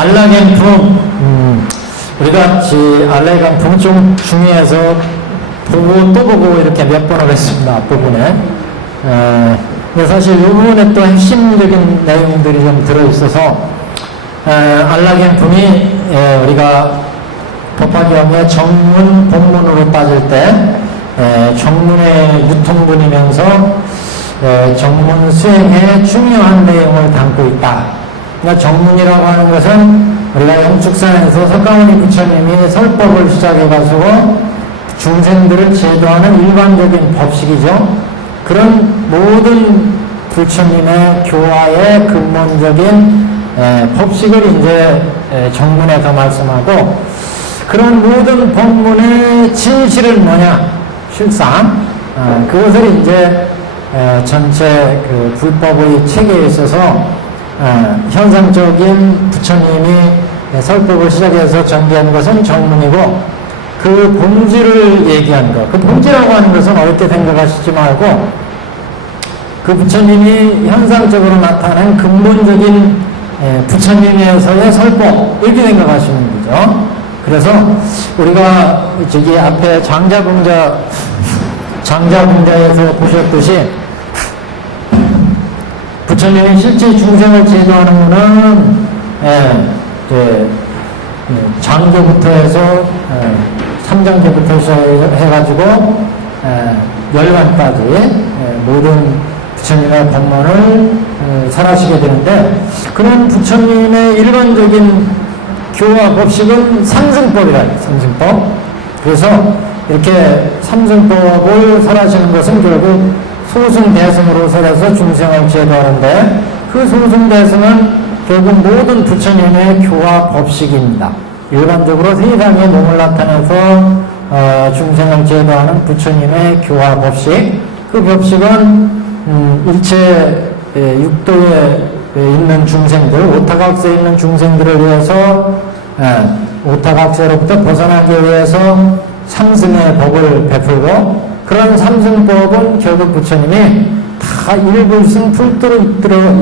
안락행품, 우리가 안락행품 좀 중요해서 보고 또 보고 이렇게 몇 번을 했습니다. 앞부분에. 근데 사실 이 부분에 또 핵심적인 내용들이 좀 들어있어서, 안락행품이 우리가 법화경의 정문, 본문으로 따질 때, 정문의 유통분이면서 정문 수행에 중요한 내용을 담고 있다. 그러니까 정문이라고 하는 것은 우리가 영축산에서 석가모니 부처님이 설법을 시작해가지고 중생들을 제도하는 일반적인 법식이죠. 그런 모든 부처님의 교화의 근본적인 법식을 이제 정문에서 말씀하고, 그런 모든 법문의 진실은 뭐냐? 실상 그것을 이제 전체 그 불법의 체계에 있어서 현상적인 부처님이 설법을 시작해서 전개한 것은 정문이고, 그 본질을 얘기한 것, 그 본질이라고 하는 것은 어렵게 생각하시지 말고 그 부처님이 현상적으로 나타낸 근본적인 부처님에서의 설법, 이렇게 생각하시는 거죠. 그래서 우리가 저기 앞에 장자분자에서 보셨듯이 부처님이 실제 중생을 제도하는 것은 장조부터 해서 3장조부터 해가지고 열반까지 모든 부처님의 법문을 설하시게 되는데, 그런 부처님의 일반적인 교화 법식은 삼승법이라 해요. 삼승법. 그래서 이렇게 삼승법을 설하시는 것은 결국 소승대승으로 설해서 중생을 제도하는데, 그 소승대승은 결국 모든 부처님의 교화 법식입니다. 일반적으로 세상에 몸을 나타내서 중생을 제도하는 부처님의 교화 법식, 그 법식은 일체 육도에 있는 중생들, 오타각세에 있는 중생들을 위해서 오타각세로부터 벗어나기 위해서 삼승의 법을 베풀고, 그런 삼승법은 결국 부처님이 다 일불승 풀도로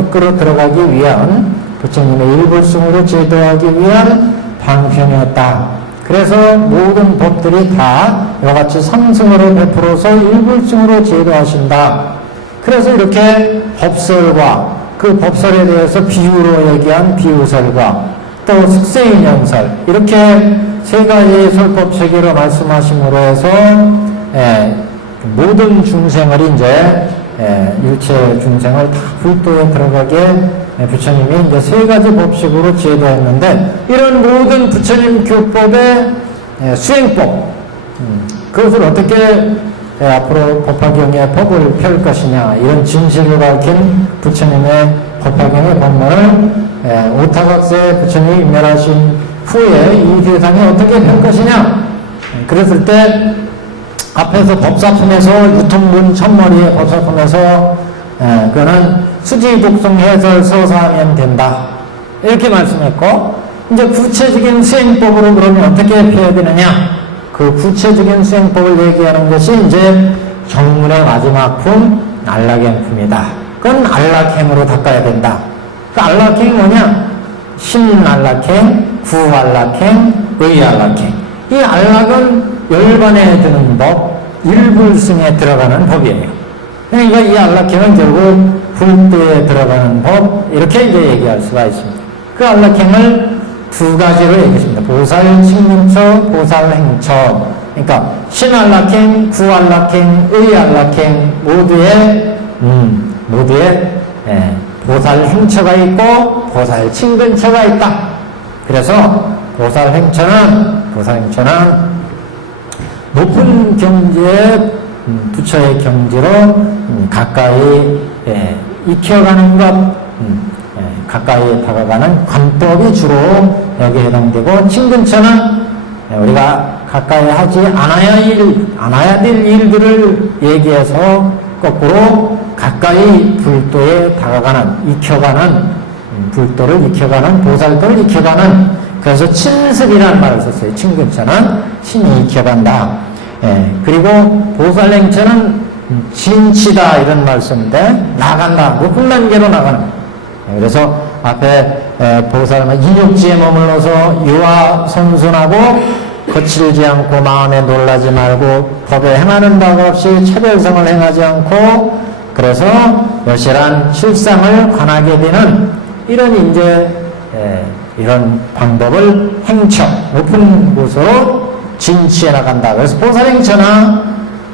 이끌어 들어가기 위한, 부처님의 일불승으로 제도하기 위한 방편이었다. 그래서 모든 법들이 다 이와 같이 삼승으로 베풀어서 일불승으로 제도하신다. 그래서 이렇게 법설과 그 법설에 대해서 비유로 얘기한 비유설과 또 숙세인연설, 이렇게 세 가지 설법 체계로 말씀하심으로 해서 모든 중생을 이제 일체 중생을 다 불도에 들어가게 부처님이 이제 세 가지 법식으로 제도했는데, 이런 모든 부처님 교법의 수행법, 그것을 어떻게 앞으로 법화경의 법을 펼 것이냐, 이런 진실을 밝힌 부처님의 법화경의 법문을 오타각세 부처님이 멸하신 후에 이 세상에 어떻게 펼 것이냐. 그랬을 때 앞에서 법사품에서 유통분 첫머리의 법사품에서 그거는 수지 독성 해설 서사하면 된다, 이렇게 말씀했고, 이제 구체적인 수행법으로 그러면 어떻게 펴야 되느냐, 그 구체적인 수행법을 얘기하는 것이 이제 정문의 마지막 품 안락행품이다. 그건 안락행으로 닦아야 된다. 그 안락행이 뭐냐? 신안락행, 구안락행, 의안락행. 이 안락은 열반에 드는 법, 일불승에 들어가는 법이에요. 그러니까 이 안락행은 결국 불도에 들어가는 법, 이렇게 이제 얘기할 수가 있습니다. 그 안락행을 두 가지로 얘기했습니다. 보살칭문처, 보살행처. 그러니까 신안락행, 구안락행, 의안락행 모두에 보살행처가 있고 보살칭근처가 있다. 그래서 보살행처는 높은 경지의 부처의 경지로 가까이 익혀가는 것, 가까이 다가가는 관법이 주로 여기에 해당되고, 친근처는 우리가 가까이 하지 않아야 될 일들을 얘기해서 거꾸로 가까이 불도에 다가가는, 불도를 익혀가는, 보살도를 익혀가는, 그래서 친습이라는 말을 썼어요. 친근처는 신이 익혀간다. 그리고 보살행처는 진치다, 이런 말씀인데, 나간다, 높은 단계로 나가는. 그래서 앞에 보살은 인욕지에 머물러서 유아 선순하고 거칠지 않고 마음에 놀라지 말고 법에 행하는 바 없이 차별성을 행하지 않고 그래서 여실한 실상을 관하게 되는 이런 이제 이런 방법을 행처 높은 곳으로 진취해 나간다. 그래서 보살행처나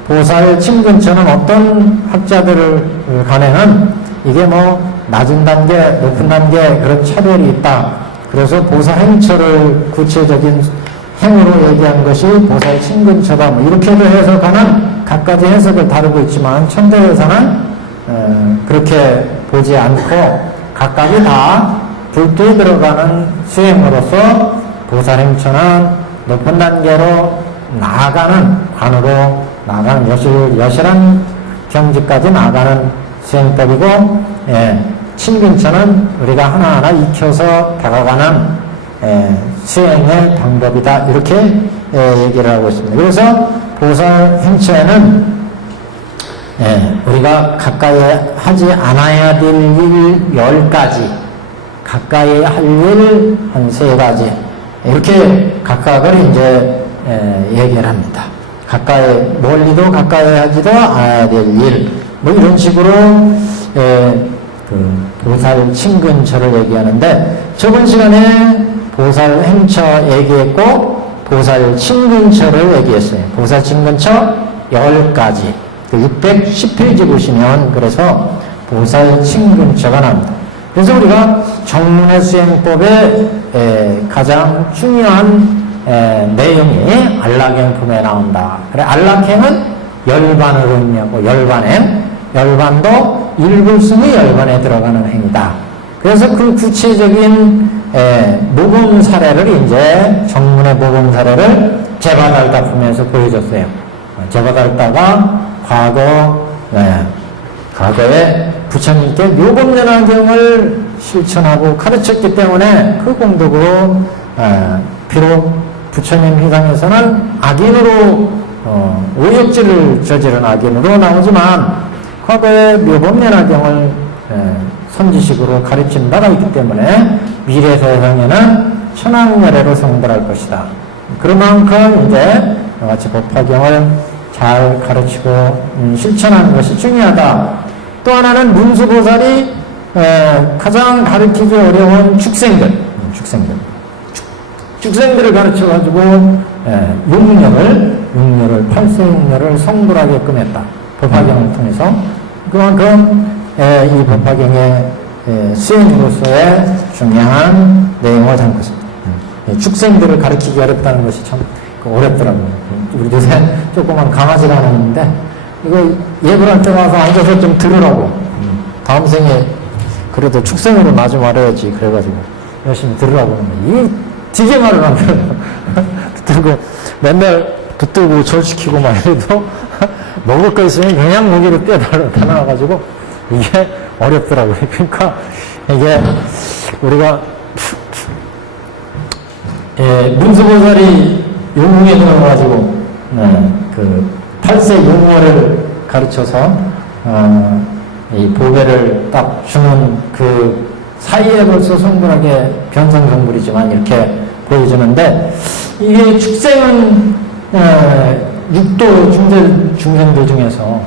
보살 친근처는 어떤 학자들을 간에는 이게 뭐 낮은 단계, 높은 단계 그런 차별이 있다. 그래서 보살행처를 구체적인 행으로 얘기한 것이 보살 친근처다. 뭐 이렇게도 해석하는 각가지 해석을 다루고 있지만 천대에서는 그렇게 보지 않고 각각이 다 불도에 들어가는 수행으로서 보살행처는 높은 단계로 나아가는 관으로 나아가는 여실한 경지까지 나아가는 수행법이고 친근처는 우리가 하나하나 익혀서 다가가는 수행의 방법이다. 이렇게 얘기를 하고 있습니다. 그래서 보살행처에는 우리가 가까이 하지 않아야 될 일 10가지, 가까이 할 일 한 3가지, 이렇게 각각을 이제 얘기를 합니다. 가까이, 멀리도 가까이 하지도 않아야 될 일, 뭐 이런 식으로 그 보살 친근처를 얘기하는데, 저번 시간에 보살 행처 얘기했고, 보살 친근처를 얘기했어요. 보살 친근처 10가지. 610페이지 보시면 그래서 보살 친근처가 나옵니다. 그래서 우리가 정문의 수행법의 가장 중요한 내용이 안락행품에 나온다. 그래, 안락행은 열반을 의미하고 열반도 일불승의 열반에 들어가는 행위다. 그래서 그 구체적인 모범 사례를 이제 정문의 모범 사례를 제바달다품에서 보여줬어요. 제바달다가 과거에 부처님께 묘법연화경을 실천하고 가르쳤기 때문에 그 공덕으로 비록 부처님 희상에서는 악인으로 오역질을 저지른 악인으로 나오지만 과거에 묘법연화경을 선지식으로 가르친 바가 있기 때문에 미래 세상에는 천황열애로 성불할 것이다. 그만큼 이제 같이 법화경을 잘 가르치고 실천하는 것이 중요하다. 또 하나는 문수보살이 가장 가르치기 어려운 축생들을 가르쳐가지고 육녀를 8세 육녀를 성불하게끔 했다. 법화경을 통해서 그만큼 이 법화경의 수행으로서의 중요한 내용을 담고 있습니다. 축생들을 가르치기 어렵다는 것이 참 어렵더라고요. 우리 요새 조그만 강아지가 하나 있는데 이거 예불 할 때 와서 앉아서 좀 들으라고. 다음 생에 그래도 축생으로 나지 말아야지 그래가지고 열심히 들으라고 하는데 이 되게 말을 안 들어요. 붙들고 맨날 붙들고 절시키고 막 이래도 먹을 거 있으면 그냥 무기로 다 나와가지고 이게 어렵더라고요. 그러니까 이게 우리가 문수보살이 용궁에 들어가가지고 그 8세 용어를 가르쳐서 이 보배를 딱 주는 그 사이에 벌써 성불하게 변성성불이지만 이렇게 보여주는데 이게 축생은 육도 중생들 중에서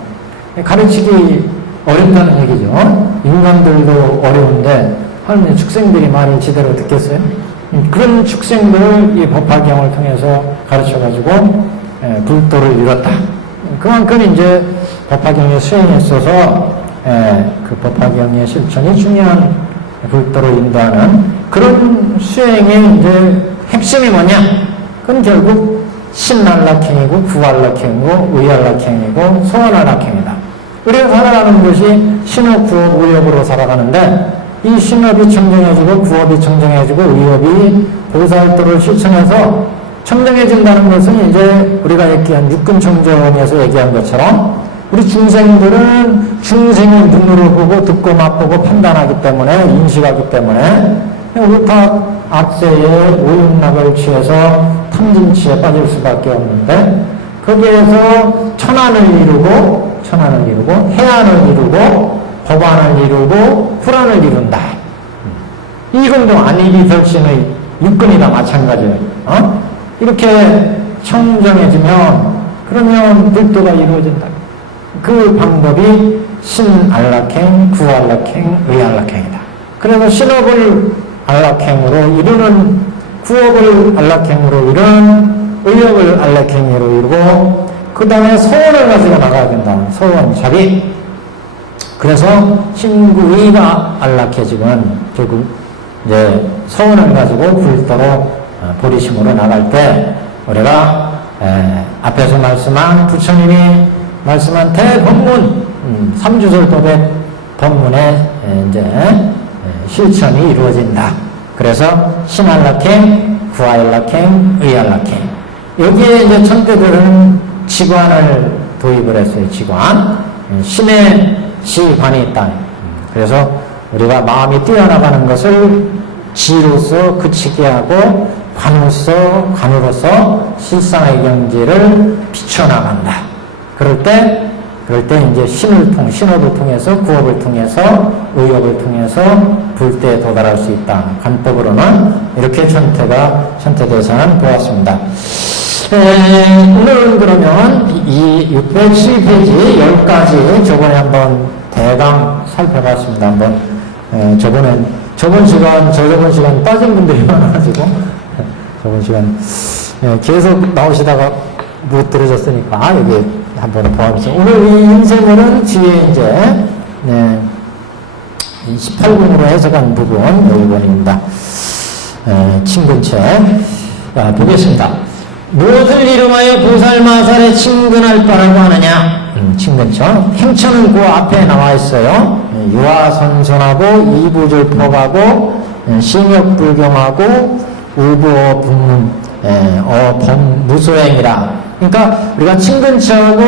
가르치기 어렵다는 얘기죠. 인간들도 어려운데 하는 축생들이 말을 제대로 듣겠어요? 그런 축생들을 이 법화경을 통해서 가르쳐가지고 불도를 이뤘다. 그만큼 이제 법화경의 수행에 있어서 그 법화경의 실천이 중요한 불도를 인도하는 그런 수행의 이제 핵심이 뭐냐? 그건 결국 신안락행이고 구안락행이고 의안락행이고 소안락행이다. 우리가 살아가는 것이 신업, 구업, 의업으로 살아가는데 이 신업이 청정해지고 구업이 청정해지고 의업이 보살도를 실천해서 청정해진다는 것은 이제 우리가 얘기한 육근청정에서 얘기한 것처럼 우리 중생들은 중생의 눈으로 보고 듣고 맛보고 판단하기 때문에 인식하기 때문에 우리가 악세에 오용락을 취해서 탐진치에 빠질 수밖에 없는데 거기에서 천안을 이루고 해안을 이루고 법안을 이루고 불안을 이룬다. 이공동 안이비설신의 육근이나 마찬가지예요. 이렇게 청정해지면 그러면 불도가 이루어진다. 그 방법이 신안락행, 구안락행, 의안락행이다. 그래서 신업을 안락행으로 이루는, 구업을 안락행으로 이루는, 의업을 안락행으로 이루고, 그 다음에 서원을 가지고 나가야 된다. 서원, 자비. 그래서 신구의가 안락해지면 결국 이제 서원을 가지고 불도로 보리심으로 나갈 때 우리가 앞에서 말씀한 부처님이 말씀한 대법문, 삼주설법의 법문의 이제 실천이 이루어진다. 그래서 신안락행, 구안락행, 의안락행. 여기에 이제 천대들은 직관을 도입을 했어요. 직관. 신의 시관이 있다. 그래서 우리가 마음이 뛰어나가는 것을 지로서 그치게 하고 관으로서 실상의 경지를 비춰나간다. 그럴 때 이제 신업을 통해서, 구업을 통해서, 의업을 통해서 불때에 도달할 수 있다. 관법으로는 이렇게 천태대사는 보았습니다. 오늘은 그러면 이 612페이지 10가지 저번에 한번 대강 살펴봤습니다. 한번, 저번 시간 빠진 분들이 많아가지고, 저번 시간, 계속 나오시다가 못 들으셨으니까, 여기 한번 보았습니다. 오늘 이 인생문은 뒤에 이제, 18분으로 해석한 부분, 이 부분입니다. 친근책. 보겠습니다. 무엇을 이름하여 보살마살에 친근할 바라고 하느냐? 친근처. 행처는 그 앞에 나와 있어요. 유아선선하고 이부절법하고 심역불경하고 우부어 분문 범무소행이라. 그러니까 우리가 친근처하고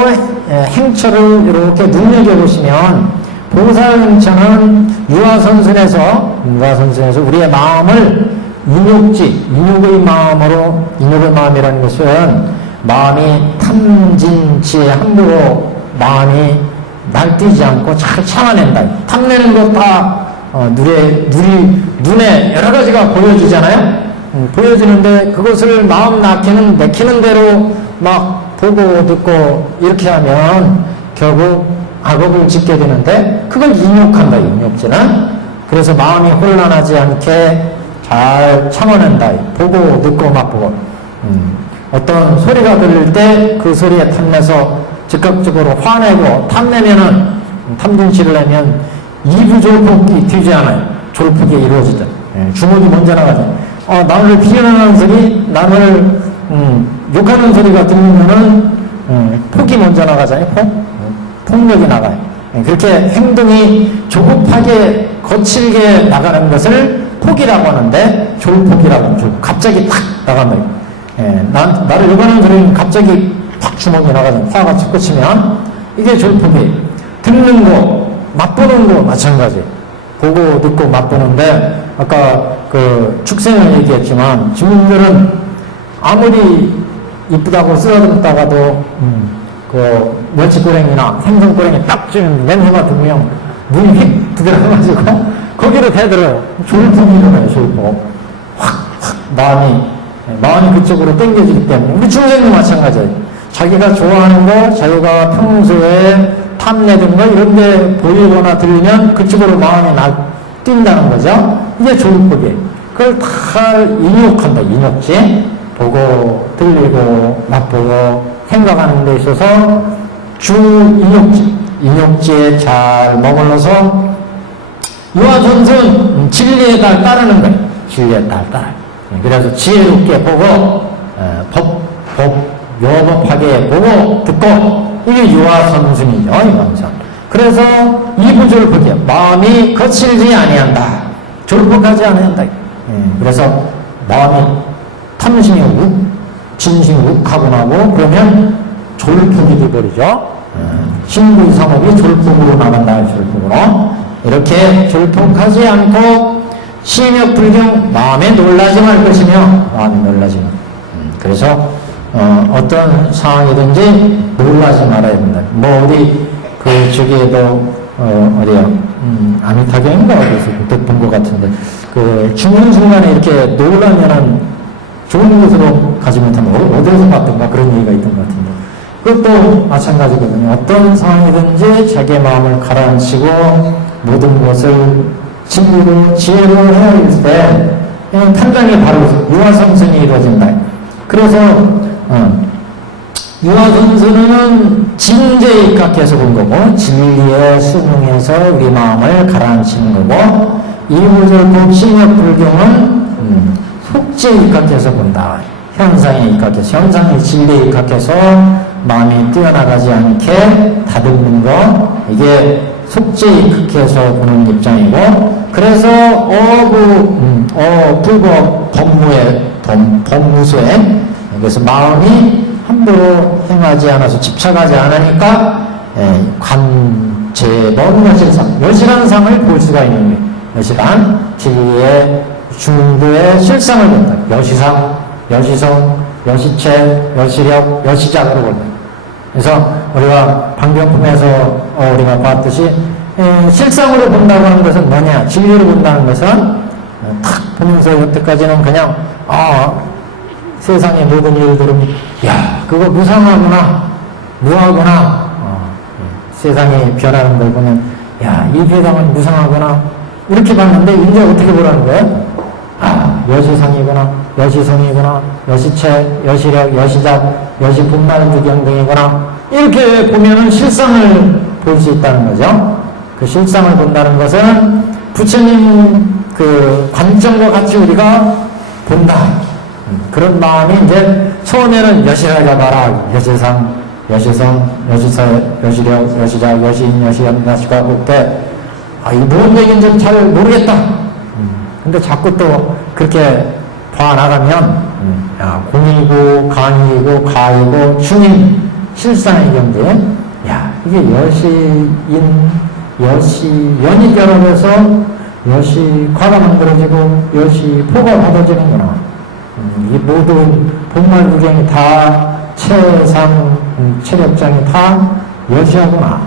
행처를 이렇게 눈여겨보시면 보살행처는 유아선선에서 우리의 마음을 인욕의 마음이라는 것은 마음이 탐진치에 함부로 마음이 날뛰지 않고 잘 참아낸다. 탐내는 것 다 눈에 여러 가지가 보여지잖아요. 보여지는데 그것을 마음 내키는 대로 막 보고 듣고 이렇게 하면 결국 악업을 짓게 되는데 그걸 인욕한다. 인욕죄는. 그래서 마음이 혼란하지 않게 잘 참아낸다. 보고 듣고 맛보고. 어떤 소리가 들릴 때 그 소리에 탐내서 즉각적으로 화내고 탐진치를 내면 이부졸폭이 되지 않아요. 졸폭이 이루어지죠. 주먹이 먼저 나가죠. 나를 비난하는 소리, 나를 욕하는 소리가 들리면은 폭이 먼저 나가잖아요. 폭력이 나가요. 그렇게 행동이 조급하게 거칠게 나가는 것을 폭이라고 하는데 졸폭이라고 하면 갑자기 탁 나간다. 나를 욕하는 소리는 갑자기 탁 주먹이 나가잖아요. 화가 툭 꽂히면 이게 졸폭이에요. 듣는 거, 맛보는 거 마찬가지. 보고 듣고 맛보는데 아까 그 축생을 얘기했지만 주민들은 아무리 이쁘다고 쓰다듬다가도 그 멸치고랭이나 생선고랭이 딱 주면 냄새가 들면 눈이 휙 들어가가지고 거기로 대들어요. 졸폭이 일어나요. 졸폭. 확 마음이 그쪽으로 당겨지기 때문에 우리 중생도 마찬가지예요. 자기가 좋아하는 거, 자기가 평소에 탐내던 거 이런 데 보이거나 들리면 그쪽으로 마음이 뛴다는 거죠. 이게 졸폭이에요. 그걸 다 인욕한다. 인욕지. 보고 들리고 맛보고 생각하는 데 있어서 인욕지에 잘 머물러서 유아선선 진리에 따르는 거예요. 진리에 따라. 그래서 지혜롭게 보고 요법하게 보고 듣고 이게 유아선순이죠. 이건선. 그래서 이부졸폭이요. 마음이 거칠지 아니한다. 졸폭하지 아니한다. 그래서 마음이 탐심이 진심이 욱하고 나고 그러면 졸폭이 되버리죠. 신구이삼업이 졸폭으로 나간다. 졸폭으로. 이렇게 졸폭하지 않고 심역불경 마음에 놀라지 말 것이며 마음에 놀라지 마. 그래서 어떤 상황이든지 놀라지 말아야 된다. 어디 그 저기에도 어디요? 아미타경인가 어디서 그때 본 것 같은데, 그 죽는 순간에 이렇게 놀라면은 좋은 곳으로 가지 못한다. 어디서 봤던가 그런 얘기가 있던 것 같은데. 그것도 마찬가지거든요. 어떤 상황이든지 자기의 마음을 가라앉히고 모든 것을 진리로 지혜로 헤아릴 때 판단이 바로 유아선순이 이루어진다. 그래서 유아선순은 진제에 입각해서 본 거고, 진리에 순응해서 우리 마음을 가라앉히는 거고, 이무절법 신약불경은 속지에 입각해서 본다. 현상에 입각해서, 현상의 진리에 입각해서 마음이 뛰어나가지 않게 다듬는 거, 이게 속지에 입각해서 보는 입장이고, 그래서 불법 법무소에, 그래서 마음이 함부로 행하지 않아서 집착하지 않으니까 관제법 여실상, 여실한 상을 볼 수가 있는 거예요. 여실한 진리의 중도의 실상을 본다. 여시상, 여시성, 여시체, 여시력, 여시작으로 본다. 그래서 우리가 방병품에서 우리가 봤듯이 실상으로 본다고 하는 것은 뭐냐? 진리로 본다는 것은 탁 보면서 여태까지는 그냥 세상의 모든 일들은 야 그거 무상하구나, 무하구나, 세상이 변하는 걸 보면 야 이 세상은 무상하구나 이렇게 봤는데, 이제 어떻게 보라는 거예요? 여시상이구나, 여시성이구나, 여시체, 여시력, 여시작, 여시분만주경 등이구나, 이렇게 보면은 실상을 볼 수 있다는 거죠. 그 실상을 본다는 것은 부처님 그 관점과 같이 우리가 본다. 그런 마음이 이제 처음에는 여실하게 봐라. 여실상, 여시성, 여시서, 여시력, 여시작, 여시인, 여시연, 여시가 볼 때 이 뭔 얘기인지 잘 모르겠다. 근데 자꾸 또 그렇게 봐나가면 공이고 간이고 가이고 중인 실상의 경제, 이게 여시인, 여시연이 결합해서 여시과가 만들어지고 여시포가 받아지는구나. 이 모든 복말구경이 다 체상, 체력장이 다 여시하구나.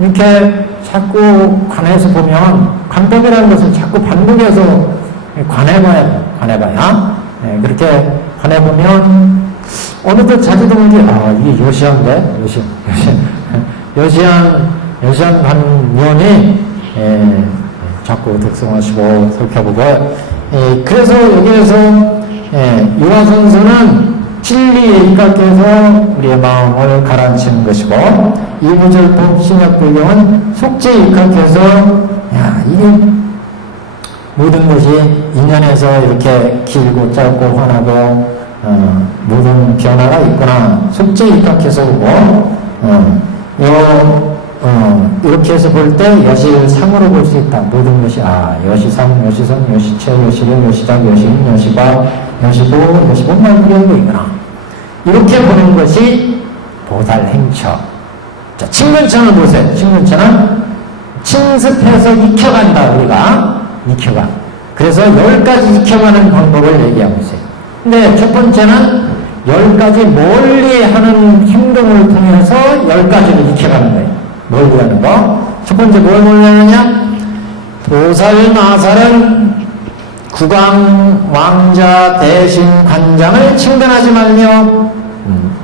이렇게 자꾸 관해서 보면, 관법이라는 것은 자꾸 반복해서 관해봐야 돼. 관해봐야. 그렇게 관해보면 어느덧 자기도 모르게 이게 여시한데? 여시한 관면이 자꾸 득성하시고 살펴보고, 그래서 여기에서 유아선수는 진리에 입각해서 우리의 마음을 가라앉히는 것이고, 이무절법 신약불경은 속지에 입각해서 이게 모든 것이 인연에서 이렇게 길고 짧고 환하고 모든 변화가 있구나, 속지에 입각해서 보고, 이렇게 해서 볼 때 여실상으로 볼 수 있다. 모든 것이 여시상, 여시성, 여시체, 여시력, 여시작, 여시인, 여시바, 여시보, 여시본만 구경이구나. 이렇게 보는 것이 보살행처. 자, 칭근처는 보세요. 칭근처는 침습해서 익혀간다. 우리가 익혀가. 그래서 10가지 익혀가는 방법을 얘기하고 있어요. 근데 첫 번째는 10가지 멀리 하는 행동을 통해서 10가지를 익혀가는 거예요. 멀리 하는 거. 첫 번째 뭘 멀리 하느냐? 도살, 마살은 국왕, 왕자, 대신, 관장을 칭근하지 말며,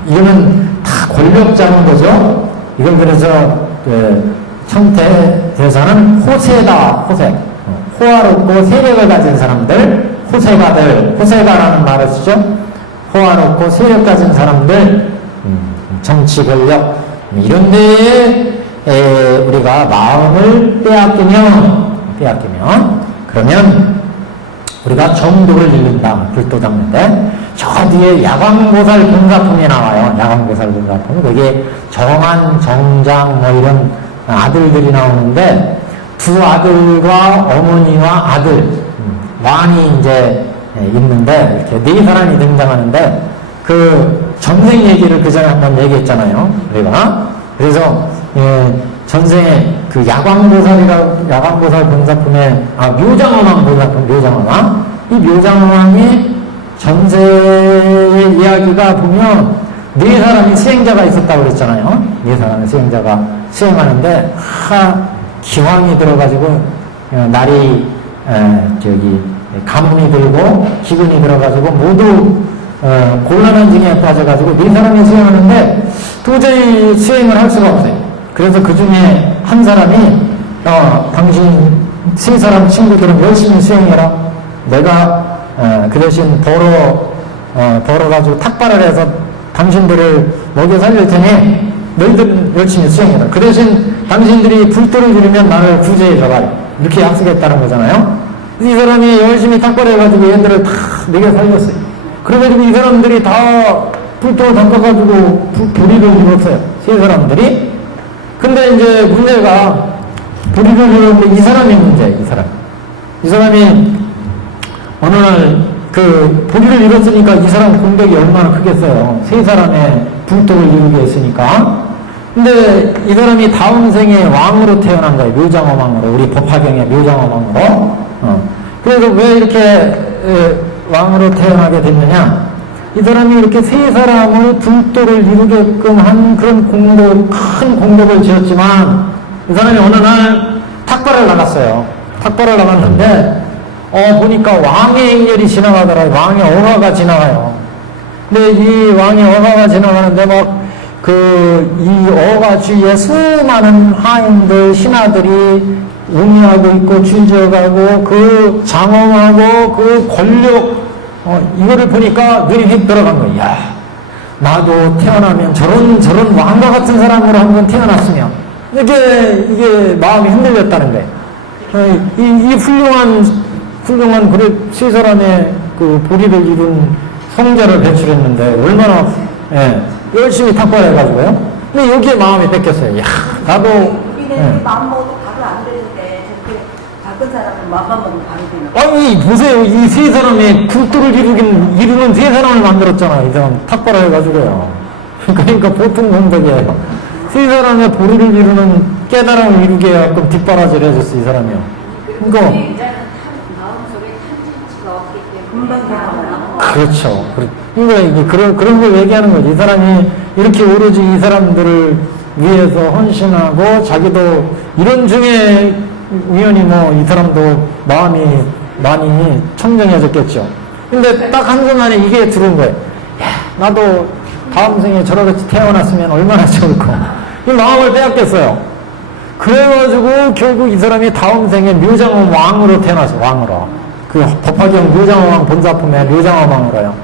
이거는 다 권력자는 거죠. 이걸 그래서 청태 대사는 호세다. 호세. 호화롭고 세력을 가진 사람들, 호세가들, 호세가라는 말을 쓰죠. 호화롭고 세력 가진 사람들, 정치 권력, 이런 데에 우리가 마음을 빼앗기면 그러면 우리가 정도를 잃는다. 불도 닦는데 저 뒤에 야광보살 본사품이 나와요. 야광보살 본사품. 거기에 정한, 정장 이런 아들들이 나오는데, 두 아들과 어머니와 아들 왕이 이제 있는데, 이렇게 네 사람이 등장하는데, 그 전생 얘기를 그 전에 한번 얘기했잖아요. 우리가. 그래서 전생에 그 야광보살 본사품에 묘장어왕 본사품, 묘장어왕. 이 묘장어왕이 전세의 이야기가 보면 네 사람이 수행자가 있었다고 그랬잖아요. 네 사람의 수행자가 수행하는데 기왕이 들어가지고 날이 가뭄이 들고 기근이 들어가지고 모두 곤란한 징에 빠져가지고 네 사람이 수행하는데 도저히 수행을 할 수가 없어요. 그래서 그 중에 한 사람이 당신 세 사람 친구들은 열심히 수행해라. 내가 그 대신 벌어가지고 탁발을 해서 당신들을 먹여 살릴 테니 너희들은 열심히 수행해라. 그 대신 당신들이 불도를 지르면 나를 구제해줘라. 이렇게 약속했다는 거잖아요. 이 사람이 열심히 탁발해가지고 얘들을 다 먹여 살렸어요. 그래가지고 이 사람들이 다 불도를 닦아가지고 도리를 이뤘어요. 세 사람들이. 근데 이제 문제가 도리를 이뤘는데 이 사람이 문제예요. 이 사람이 어느 날 그 도리를 이뤘으니까 이 사람 공덕이 얼마나 크겠어요. 세 사람의 불도를 이루게 했으니까. 근데 이 사람이 다음 생에 왕으로 태어난 거예요. 묘장어왕으로. 우리 법화경의 묘장어왕으로. 그래서 왜 이렇게 왕으로 태어나게 됐느냐? 이 사람이 이렇게 세 사람을 불도를 이루게끔 한 그런 큰 공덕을 지었지만 이 사람이 어느 날 탁발을 나갔어요. 탁발을 나갔는데 보니까 왕의 행렬이 지나가더라고요. 왕의 어가가 지나가요. 근데 이 왕의 어가가 지나가는데 이 어가 주위에 수많은 하인들, 신하들이 응유하고 있고 주저가고 그 장엄하고 그 권력 이거를 보니까 눈이 휙 들어간 거예요. 야, 나도 태어나면 저런 왕과 같은 사람으로 한번 태어났으면 이게 마음이 흔들렸다는 거예요. 이 훌륭한 그래 세 사람의 그 보리를 이룬 성자를 배출했는데 얼마나 열심히 탁발해가지고요. 근데 여기에 마음이 뺏겼어요. 야, 나도 마음 먹어도 밥을 안 되는데 저렇게 작은 사람은 맘만 먹으면 밥이 되는. 아니 보세요. 이 세 사람의 불도를 이루는 세 사람을 만들었잖아요. 이 사람 탁발을 해가지고요. 그러니까 보통 공덕이에요. 세 사람의 보리를 이루는 깨달음을 이루게 해갖고 뒷바라지를 해줬어 이 사람이요. 그러니까 마음속에 탐진치가 없기 때문에 금방 그렇죠. 그러니까 그런 걸 얘기하는 거지. 이 사람이 이렇게 오로지 이 사람들을 위해서 헌신하고 자기도 이런 중에 우연히 이 사람도 마음이 많이 청정해졌겠죠. 근데 딱 한순간에 이게 들어온 거예요. 야, 나도 다음 생에 저렇게 태어났으면 얼마나 좋을까. 이 마음을 빼앗겼어요. 그래가지고 결국 이 사람이 다음 생에 묘장어 왕으로 태어나서 왕으로. 그 법화경 묘장어 왕 본사품에 묘장어 왕으로요.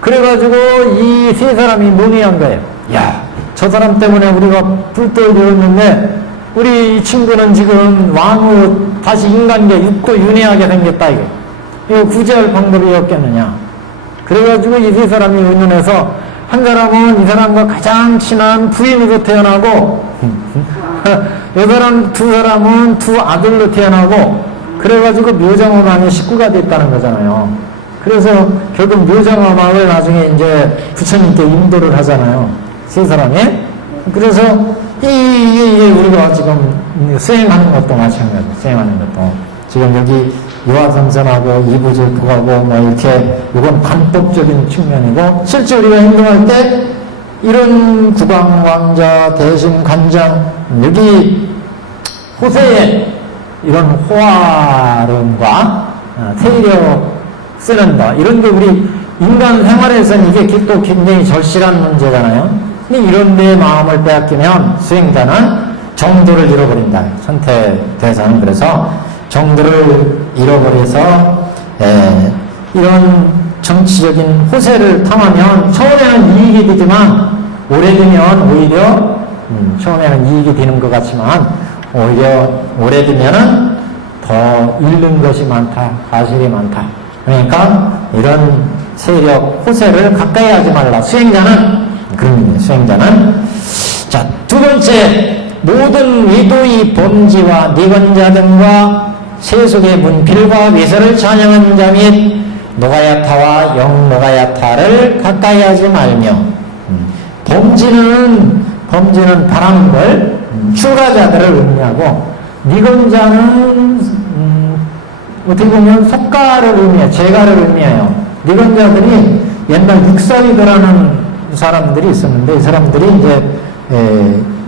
그래가지고 이 세 사람이 논의한 거예요. 야, 저 사람 때문에 우리가 불도를 이뤘는데 우리 이 친구는 지금 왕으로 다시 인간계 육도 윤회하게 생겼다 이거 구제할 방법이 없겠느냐. 그래가지고 이 세 사람이 의논해서 한 사람은 이 사람과 가장 친한 부인으로 태어나고 두 사람은 두 아들로 태어나고 그래가지고 묘장어망의 식구가 됐다는 거잖아요. 그래서 결국 묘장어망을 나중에 이제 부처님께 인도를 하잖아요. 세 사람이. 그래서 이게 우리가 지금 수행하는 것도 마찬가지예요. 수행하는 것도. 지금 여기 유아선선하고 이부질포하고 이렇게 이건 관법적인 측면이고 실제 우리가 행동할 때 이런 국왕, 왕자, 대신, 관장 여기 호세에 이런 호화론과 세력 쓰는 거 이런 게 우리 인간 생활에서는 이게 또 굉장히 절실한 문제잖아요. 근데 이런 데 마음을 빼앗기면 수행자는 정도를 잃어버린다. 선택대사는 그래서 정도를 잃어버려서 이런 정치적인 호세를 탐하면 처음에는 이익이 되지만 오래되면 오히려 처음에는 이익이 되는 것 같지만 오히려 오래되면은 더 잃는 것이 많다. 과실이 많다. 그러니까 이런 세력 호세를 가까이 하지 말라. 수행자는 그런 의미예요. 수행자는 자, 두 번째 모든 위도의 범지와 니건자 등과 세속의 문필과 위설을 찬양한 자 및 노가야타와 영노가야타를 가까이 하지 말며 범지는 바라는 걸 출가자들을 의미하고 니건자는 어떻게 보면 속가를 의미해요. 재가를 의미해요. 니건자들이 옛날 육서이들하는 사람들이 있었는데 이 사람들이 이제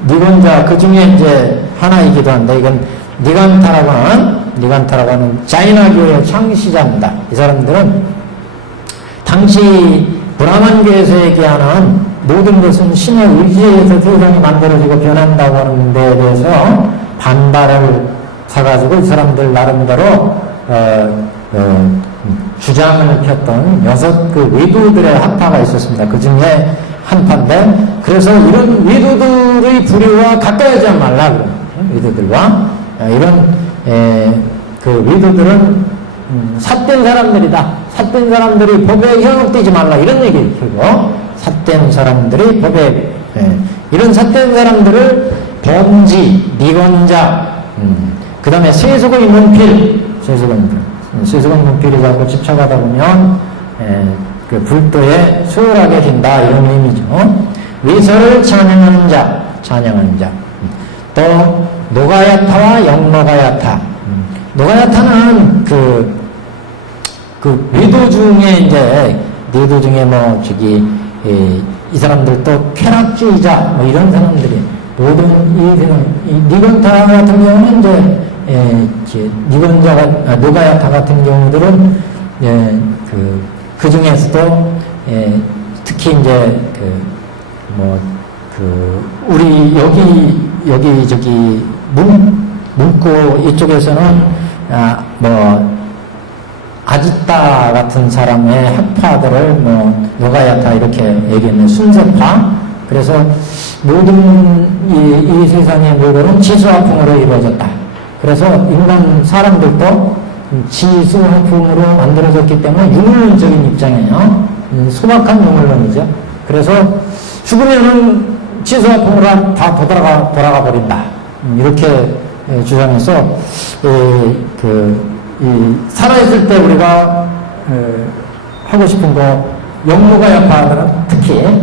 니건자 그 중에 이제 하나이기도 한데 이건 니간타라고 하는 자이나교의 창시자입니다. 이 사람들은 당시 브라만교에서 얘기하는 모든 것은 신의 의지에서 세상이 만들어지고 변한다고 하는 데에 대해서 반발을 사가지고 이 사람들 나름대로 주장을 폈던 6그 외도들의 학파가 있었습니다. 그 중에 한 파인데, 그래서 이런 외도들의 부류와 가까이 하지 말라 그래요. 외도들과 이런 그 외도들은 삿된 사람들이다. 삿된 사람들이 법에 현혹되지 말라 이런 얘기를 펴고, 삿된 사람들이 법에 이런 삿된 사람들을 범지, 미건자, 그 다음에 세속의 문필, 세속의 문필이 자꾸 집착하다 보면 그 불도에 수월하게 된다 이런 의미죠. 위서를 찬양하는 자, 또 노가야타와 영노가야타. 노가야타는 그 외도 중에 이제 내도 중에 뭐 저기 이 사람들도 쾌락주의자 뭐 이런 사람들이 모든 이 니건타 같은 경우는 이제 니건자가 노가야타 같은 경우들은 그 중에서도 특히 이제 우리 여기 저기 문구 이쪽에서는 아지따 같은 사람의 학파들을 노가야타 이렇게 얘기했는 순세파. 그래서 모든 이 세상의 모든 지수화풍으로 이루어졌다. 그래서 인간 사람들도 지수화풍으로 만들어졌기 때문에 유물론적인 입장이에요. 소박한 유물론이죠. 그래서 죽으면은 지수화풍으로 다 돌아가 버린다. 이렇게 주장해서 살아있을 때 우리가 하고 싶은 거, 영무가야파들은 특히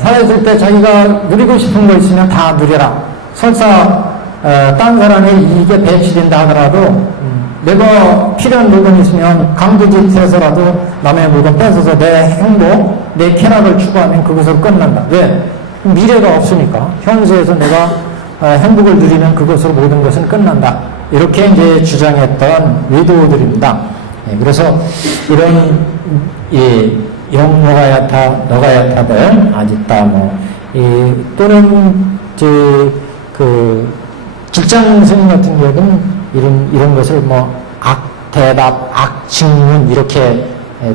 살아있을 때 자기가 누리고 싶은 거 있으면 다 누려라. 설사 딴 사람이 이게 배치된다 하더라도 내가 필요한 물건이 있으면 강도짓해서라도 남의 물건 뺏어서 내 행복, 내 쾌락을 추구하면 그것으로 끝난다. 왜? 미래가 없으니까. 현세에서 내가 행복을 누리는 그것으로 모든 것은 끝난다. 이렇게 이제 주장했던 외도들입니다. 그래서 이런 영노가야타, 노가야타들, 아지따 또는 직장 스님 같은 경우는 이런 것을 악대답, 악직문 이렇게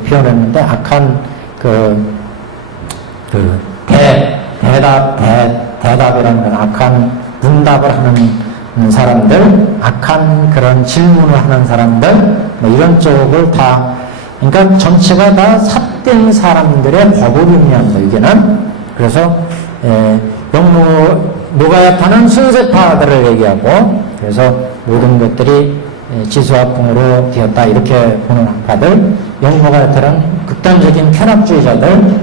표현했는데, 악한 대답이라는 건 악한 문답을 하는 사람들, 악한 그런 질문을 하는 사람들, 이런 쪽을 다, 그러니까 전체가 다 삿된 사람들의 법을 의미합니다, 이게는. 그래서, 노가야타는 순세파들을 얘기하고, 그래서 모든 것들이 지수화풍으로 되었다, 이렇게 보는 학파들, 영노가야타는 극단적인 쾌락주의자들,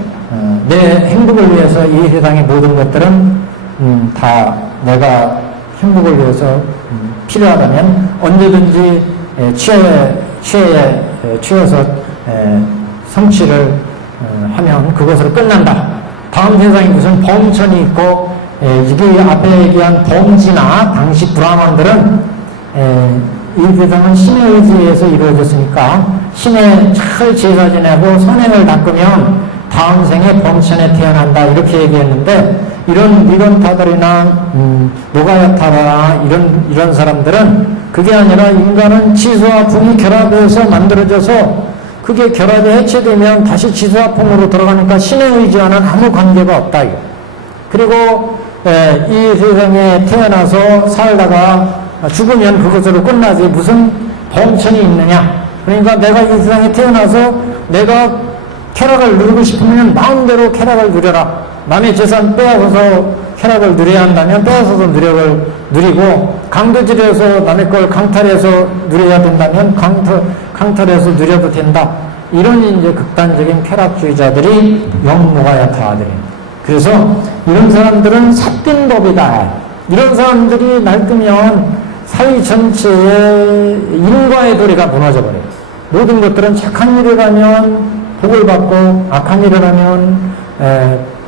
내 행복을 위해서 이 세상의 모든 것들은 다 내가 행복을 위해서 필요하다면 언제든지 취해서 성취를 하면 그것으로 끝난다. 다음 세상에 무슨 범천이 있고 이게 앞에 얘기한 범지나 당시 브라만들은 이 세상은 신의 의지에서 이루어졌으니까 신의 잘 제사 지내고 선행을 닦으면 다음 생에 범천에 태어난다 이렇게 얘기했는데, 이런 니건타들이나 노가야타나 이런 사람들은 그게 아니라 인간은 지수와 풍이 결합해서 만들어져서 그게 결합이 해체되면 다시 지수와 풍으로 들어가니까 신의 의지와는 아무 관계가 없다. 그리고 이 세상에 태어나서 살다가 죽으면 그것으로 끝나지 무슨 범천이 있느냐. 그러니까 내가 이 세상에 태어나서 내가 쾌락을 누리고 싶으면 마음대로 쾌락을 누려라. 남의 재산 빼앗아서 쾌락을 누려야 한다면 빼앗아서 누리고, 강도질해서 남의 걸 강탈해서 누려야 된다면 강탈해서 누려도 된다. 이런 이제 극단적인 쾌락주의자들이 영노가야타들이에요. 그래서 이런 사람들은 삿된 법이다. 이런 사람들이 날뛰면 사회 전체의 인과의 도리가 무너져버려요. 모든 것들은 착한 일을 하면 복을 받고 악한 일을 하면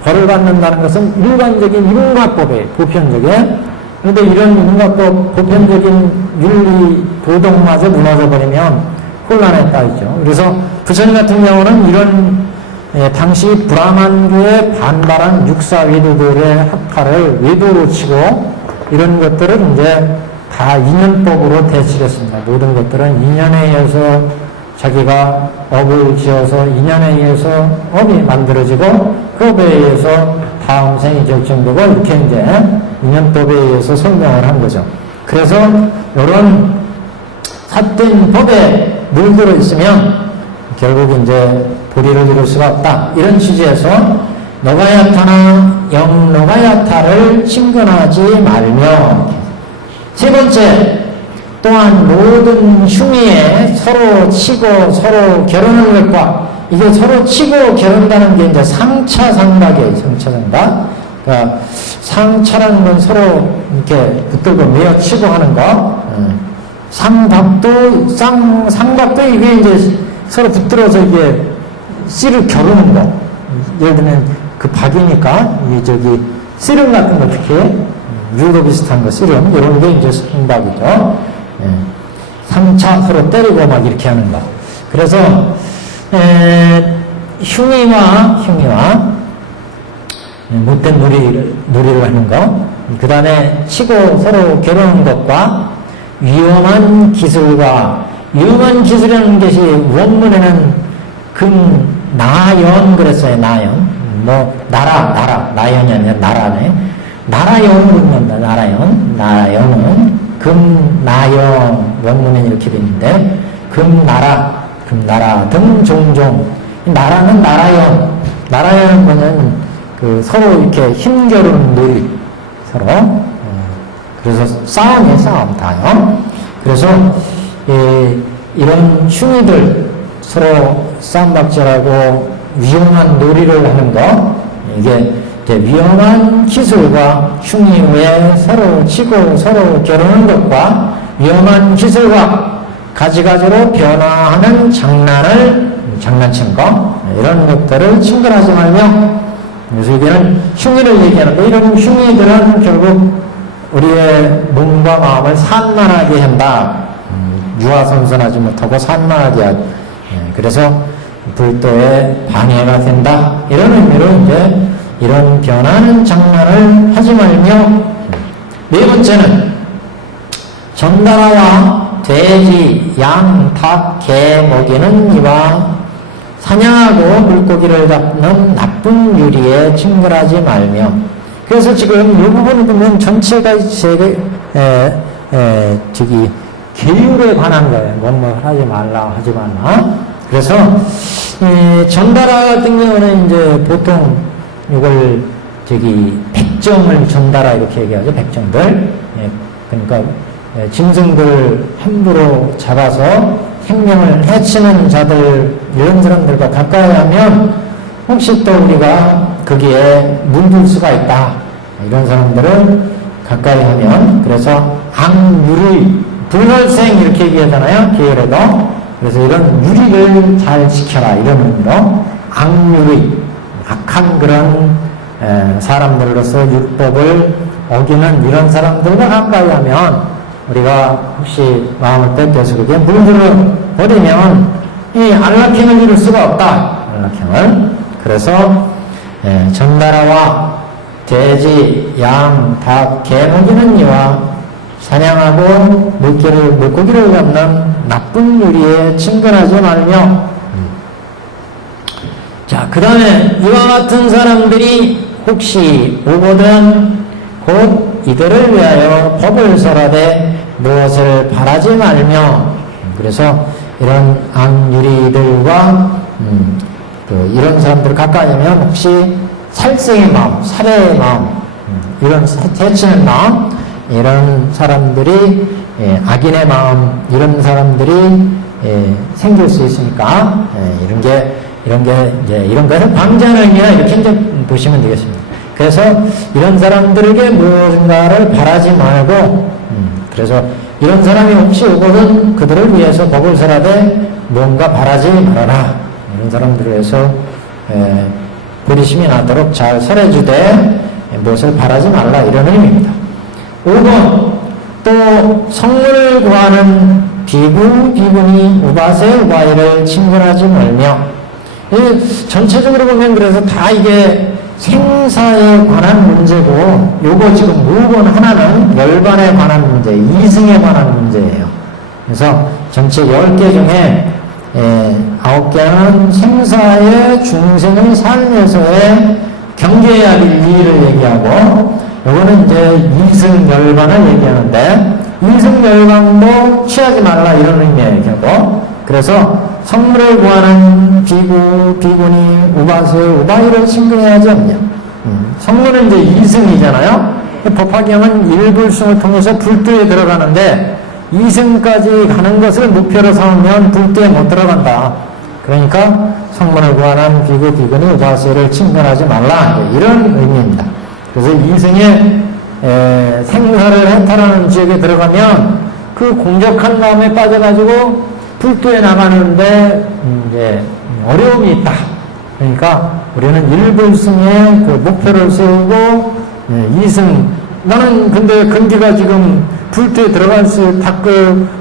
벌을 받는다는 것은 일반적인 인과법이에요. 보편적인. 그런데 이런 뭔가 또 보편적인 윤리 도덕마저 무너져버리면 혼란에 빠지죠. 그래서 부처님 같은 경우는 이런 당시 브라만교에 반발한 육사 외도들의 학파를 외도로 치고 이런 것들을 이제 다 인연법으로 대치했습니다. 모든 것들은 인연에 의해서 자기가 업을 지어서 인연에 의해서 업이 만들어지고 그 업에 의해서 다음 생이 결정되고 이렇게 이제 인연법에 의해서 설명을 한 거죠. 그래서 이런 삿된 법에 물들어 있으면 결국 이제 도리를 이룰 수가 없다. 이런 취지에서 노가야타나 영노가야타를 친근하지 말며 세 번째 또한 모든 흉의에 서로 치고 서로 겨루는 것과 이게 서로 치고 겨룬다는 게 이제 상차상박이에요. 상차상박. 그러니까 상차라는 건 서로 이렇게 붙들고 메어치고 하는 거. 상박도 이게 이제 서로 붙들어서 이게 씨를 겨루는 거. 예를 들면 그 박이니까 이 저기 씨름 같은 거 특히 유도 비슷한 거 씨름 이런 게 이제 상박이죠. 상차 서로 때리고 막 이렇게 하는 거. 그래서 흉의와 못된 놀이를 하는 거. 그 다음에 치고 서로 겨루는 것과 위험한 위험한 기술이라는 것이 원문에는 나연 그랬어요. 나연. 나연이 아니라 나라네. 나라연으로 읽는다. 나연은 금나연 원문에 이렇게 되어 있는데 금나라 등 종종 나라는 나라연은 뭐냐면 서로 이렇게 힘겨루는 놀이 서로 그래서 싸움 다요. 그래서 이런 흉이들 서로 싸움박질하고 위험한 놀이를 하는 거 이게 위험한 기술과 흉의 후에 서로 치고 서로 겨루는 것과 위험한 기술과 가지가지로 변화하는 장난치는 거 이런 것들을 친근하지 말며 그래서 이게는 흉의를 얘기하는데 이런 흉의들은 결국 우리의 몸과 마음을 산만하게 한다. 유아선선하지 못하고 산만하게 하다. 그래서 불도에 방해가 된다. 이런 의미로 이제 이런 변하는 장난을 하지 말며 네 번째는 전나라와 돼지, 양, 닭, 개 먹이는 이와 사냥하고 물고기를 잡는 나쁜 유리에 친근하지 말며 그래서 지금 이 부분을 보면 전체가 계율에 관한 거예요. 뭐 하지 말라 하지 말라. 그래서 전달화 같은 경우는 이제 보통 이걸 백정을 전달화 이렇게 얘기하죠. 백정들. 그러니까 짐승들 함부로 잡아서 생명을 해치는 자들 이런 사람들과 가까이 하면 혹시 또 우리가 거기에 물들 수가 있다. 이런 사람들은 가까이 하면 그래서 악유리 불월생 이렇게 얘기하잖아요. 계열에도. 그래서 이런 유리를 잘 지켜라 이런 의미로 악유리 악한 그런 사람들로서 율법을 어기는 이런 사람들과 가까이 하면 우리가 혹시 마음을 뺏겨서 그게 물들어 버리면 이 안락행을 이룰 수가 없다. 안락행을. 그래서 전나라와 돼지, 양, 닭, 개 먹이는 이와 사냥하고 물고기를 잡는 나쁜 유리에 친근하지 말며 자, 그 다음에 이와 같은 사람들이 혹시 오거든 곧 이들을 위하여 법을 설하되 무엇을 바라지 말며 그래서 이런 악유리들과 이런 사람들을 가까이 하면 혹시 살생의 마음, 살해의 마음 이런 해치는 마음 이런 사람들이 악인의 마음 이런 사람들이 생길 수 있으니까 이런 것을 방지하는 의미나 이렇게 이제 보시면 되겠습니다. 그래서 이런 사람들에게 무엇인가를 바라지 말고 그래서 이런 사람이 혹시 오거든 그들을 위해서 법을 설하되 무언가 바라지 말아라. 이런 사람들을 위해서 버리심이 나도록 잘 설해주되 무엇을 바라지 말라 이런 의미입니다. 5번 또 성문을 구하는 비구, 비구니, 우바세, 우바이를 친근하지 말며. 전체적으로 보면 그래서 다 이게 생사에 관한 문제고, 요거 지금 5번 하나는 열반에 관한 문제, 이승에 관한 문제예요. 그래서 전체 10개 중에 9개는 생사의 중생의 삶에서의 경계해야 할 일을 얘기하고, 요거는 이제 이승 열반을 얘기하는데, 이승 열반도 취하지 말라 이런 의미예요, 결국. 그래서 성물을 구하는 비구, 비구니, 우바세, 우바이를 친근해야지 않냐. 성물은 이제 이승이잖아요. 법화경은 일불승을 통해서 불두에 들어가는데, 이승까지 가는 것을 목표로 삼으면 불두에 못 들어간다. 그러니까 성문을 구하는 비구, 비구니, 우바세를 친근하지 말라 이런 의미입니다. 그래서 이승에 생사를 해탈하는 지역에 들어가면 그 공격한 다음에 빠져가지고 불두에 나가는데 이제 어려움이 있다. 그러니까 우리는 일불승에 그 목표를 세우고 이승, 나는 근데 근기가 지금 불두에 들어갈 수,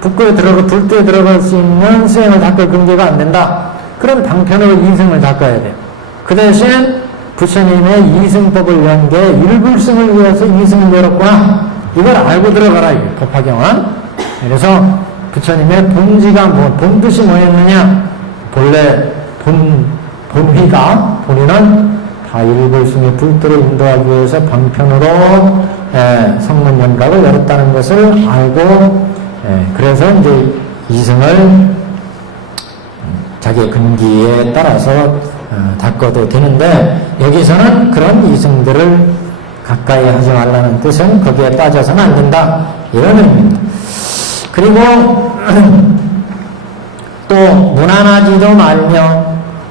북구에 들어가 불두에 들어갈 수 있는 수행을 닦을 근기가 안 된다. 그럼 방편으로 이승을 닦아야 돼요. 그 대신 부처님의 이승법을 연 게 일불승을 위해서 이승을 열었구나. 이걸 알고 들어가라, 이 법화경은. 그래서 부처님의 본지가 본뜻이 뭐였느냐? 본래, 본의는 다 일불승의 불도를 인도하기 위해서 방편으로 성문 연각을 열었다는 것을 알고, 그래서 이제 이승을 자기의 근기에 따라서 닦아도 되는데, 여기서는 그런 이승들을 가까이 하지 말라는 뜻은 거기에 빠져서는 안 된다 이런 의미입니다. 그리고 또 무난하지도 말며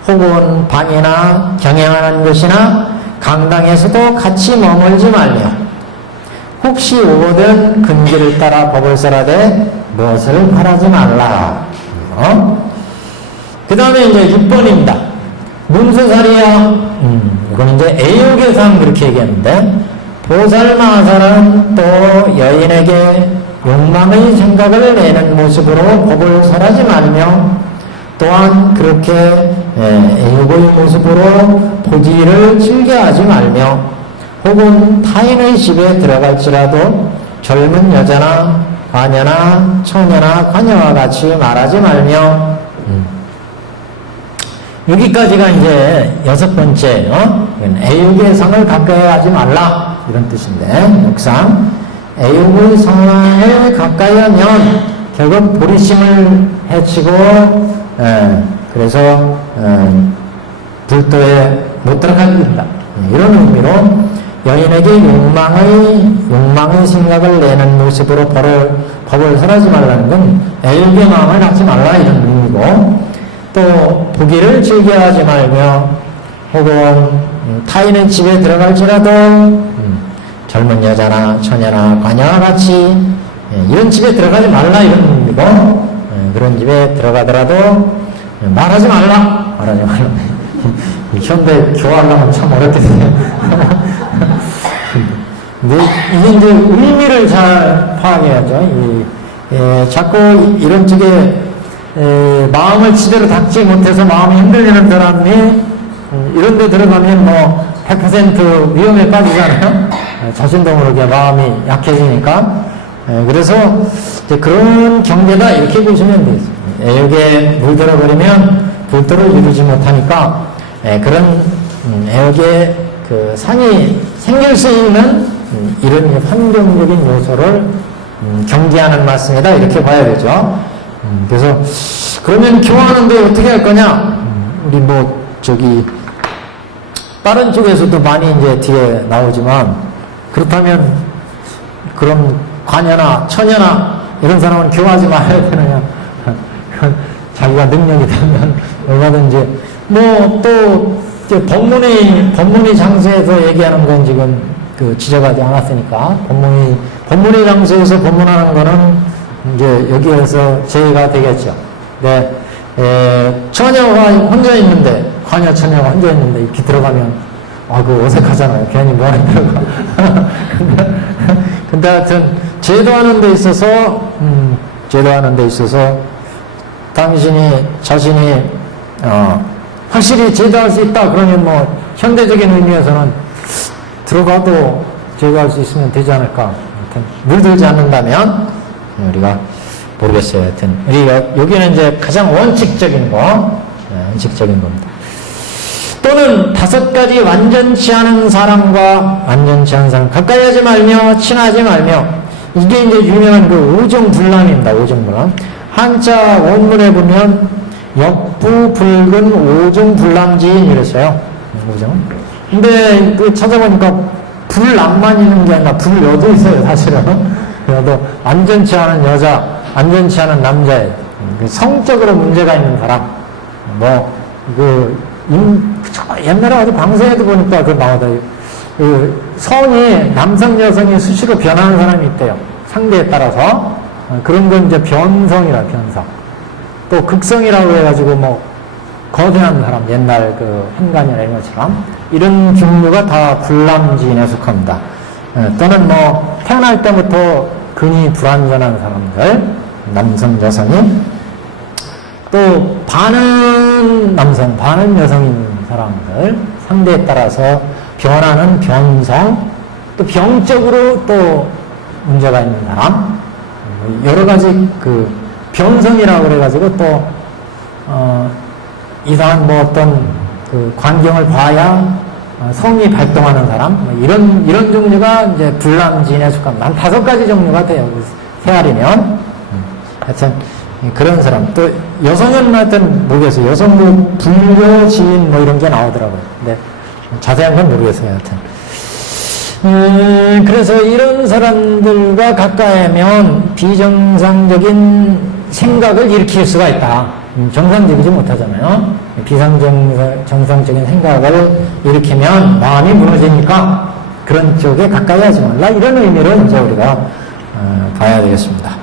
혹은 방이나 경영하는 것이나 강당에서도 같이 머물지 말며 혹시 오거든 근기를 따라 법을 설하되 무엇을 바라지 말라. 그 다음에 이제 6번입니다. 문수살이야. 이건 이제 애욕의상 그렇게 얘기하는데, 보살마살은 또 여인에게 욕망의 생각을 내는 모습으로 법을 설하지 말며, 또한 그렇게 애욕의 모습으로 보기를 즐겨하지 말며, 혹은 타인의 집에 들어갈지라도 젊은 여자나 아녀나 처녀나 관여와 같이 말하지 말며, 여기까지가 이제 6번째, 애욕의 상을 가까이 하지 말라 이런 뜻인데, 역상 애욕의 상을 가까이 하면 결국 보리심을 해치고 그래서 불도에 못 들어가게 된다 이런 의미로 여인에게 욕망의 생각을 내는 모습으로 법을 설하지 말라는 건 애욕의 마음을 갖지 말라 이런 의미고, 또 보기를 즐겨하지 말며 혹은 타인의 집에 들어갈지라도 젊은 여자나 처녀나 관여와 같이 이런 집에 들어가지 말라 이런 의미고, 그런 집에 들어가더라도 말하지 말라. 현대 교화하려면 참 어렵겠네요. 근데 이게 이제 의미를 잘 파악해야죠. 자꾸 이런 쪽에 마음을 제대로 닦지 못해서 마음이 흔들리는 사람이 이런 데 들어가면 100% 위험에 빠지잖아요. 자신도 모르게 마음이 약해지니까. 그래서 이제 그런 경계다 이렇게 보시면 되겠습니다. 애욕에 물들어버리면 불도를 이루지 못하니까 그런 애욕의 그 상이 생길 수 있는 이런 환경적인 요소를 경계하는 말씀이다 이렇게 봐야 되죠. 그래서 그러면 교화하는데 어떻게 할 거냐? 우리 다른 쪽에서도 많이 이제 뒤에 나오지만, 그렇다면 그럼 관여나 처녀나 이런 사람은 교화하지 말아야 되느냐? 자기가 능력이 되면 얼마든지 또 법문의 장소에서 얘기하는 건 지금 지적하지 않았으니까 법문의 장소에서 법문하는 거는 이제 여기에서 제의가 되겠죠. 네, 처녀가 혼자 있는데, 관여 처녀가 혼자 있는데 이렇게 들어가면 그거 어색하잖아요. 괜히 뭐하러 들어가. 근데 하여튼, 제도하는 데 있어서, 당신이, 자신이, 확실히 제도할 수 있다. 그러면 뭐, 현대적인 의미에서는 들어가도 제도할 수 있으면 되지 않을까. 하여튼, 물들지 않는다면, 우리가 모르겠어요. 하여튼, 여기는 이제 가장 원칙적인 원칙적인 겁니다. 또는 5가지 완전치 않은 사람과 완전치 않은 사람, 가까이 하지 말며, 친하지 말며, 이게 이제 유명한 그 오정불람입니다. 오정불람. 한자 원문에 보면, 역부, 불근, 오정불람지인 이랬어요. 오정. 근데 그 찾아보니까, 불남만 있는 게 아니라 불여도 있어요, 사실은. 여도 완전치 않은 여자, 완전치 않은 남자애, 성적으로 문제가 있는 사람, 옛날에 어디 방송에도 보니까 그 나오다. 성이, 남성, 여성이 수시로 변하는 사람이 있대요. 상대에 따라서. 그런 건 이제 변성이라, 변성. 또 극성이라고 해가지고 거대한 사람, 옛날 그 한간이나 이런 것처럼. 이런 종류가 다 불남지인에 속합니다. 또는 태어날 때부터 근이 불완전한 사람들, 남성, 여성이. 또 반은 남성, 반은 여성인 사람들, 상대에 따라서 변하는 변성, 또 병적으로 또 문제가 있는 사람, 여러 가지 그 변성이라고 그래가지고 또 이상한 어떤 그 광경을 봐야 성이 발동하는 사람, 이런 종류가 이제 불남지인에 속합니다. 한 5가지 종류가 돼요. 세알이면. 하여튼 그런 사람. 또 여성은 하여튼 모르겠어요. 여성 불교지인 이런 게 나오더라고요. 근데 자세한 건 모르겠어요. 하여튼. 그래서 이런 사람들과 가까이 하면 비정상적인 생각을 일으킬 수가 있다. 정상적이지 못하잖아요. 비정상적인 생각을 일으키면 마음이 무너지니까 그런 쪽에 가까이 하지 말라. 이런 의미로 이제 우리가 봐야 되겠습니다.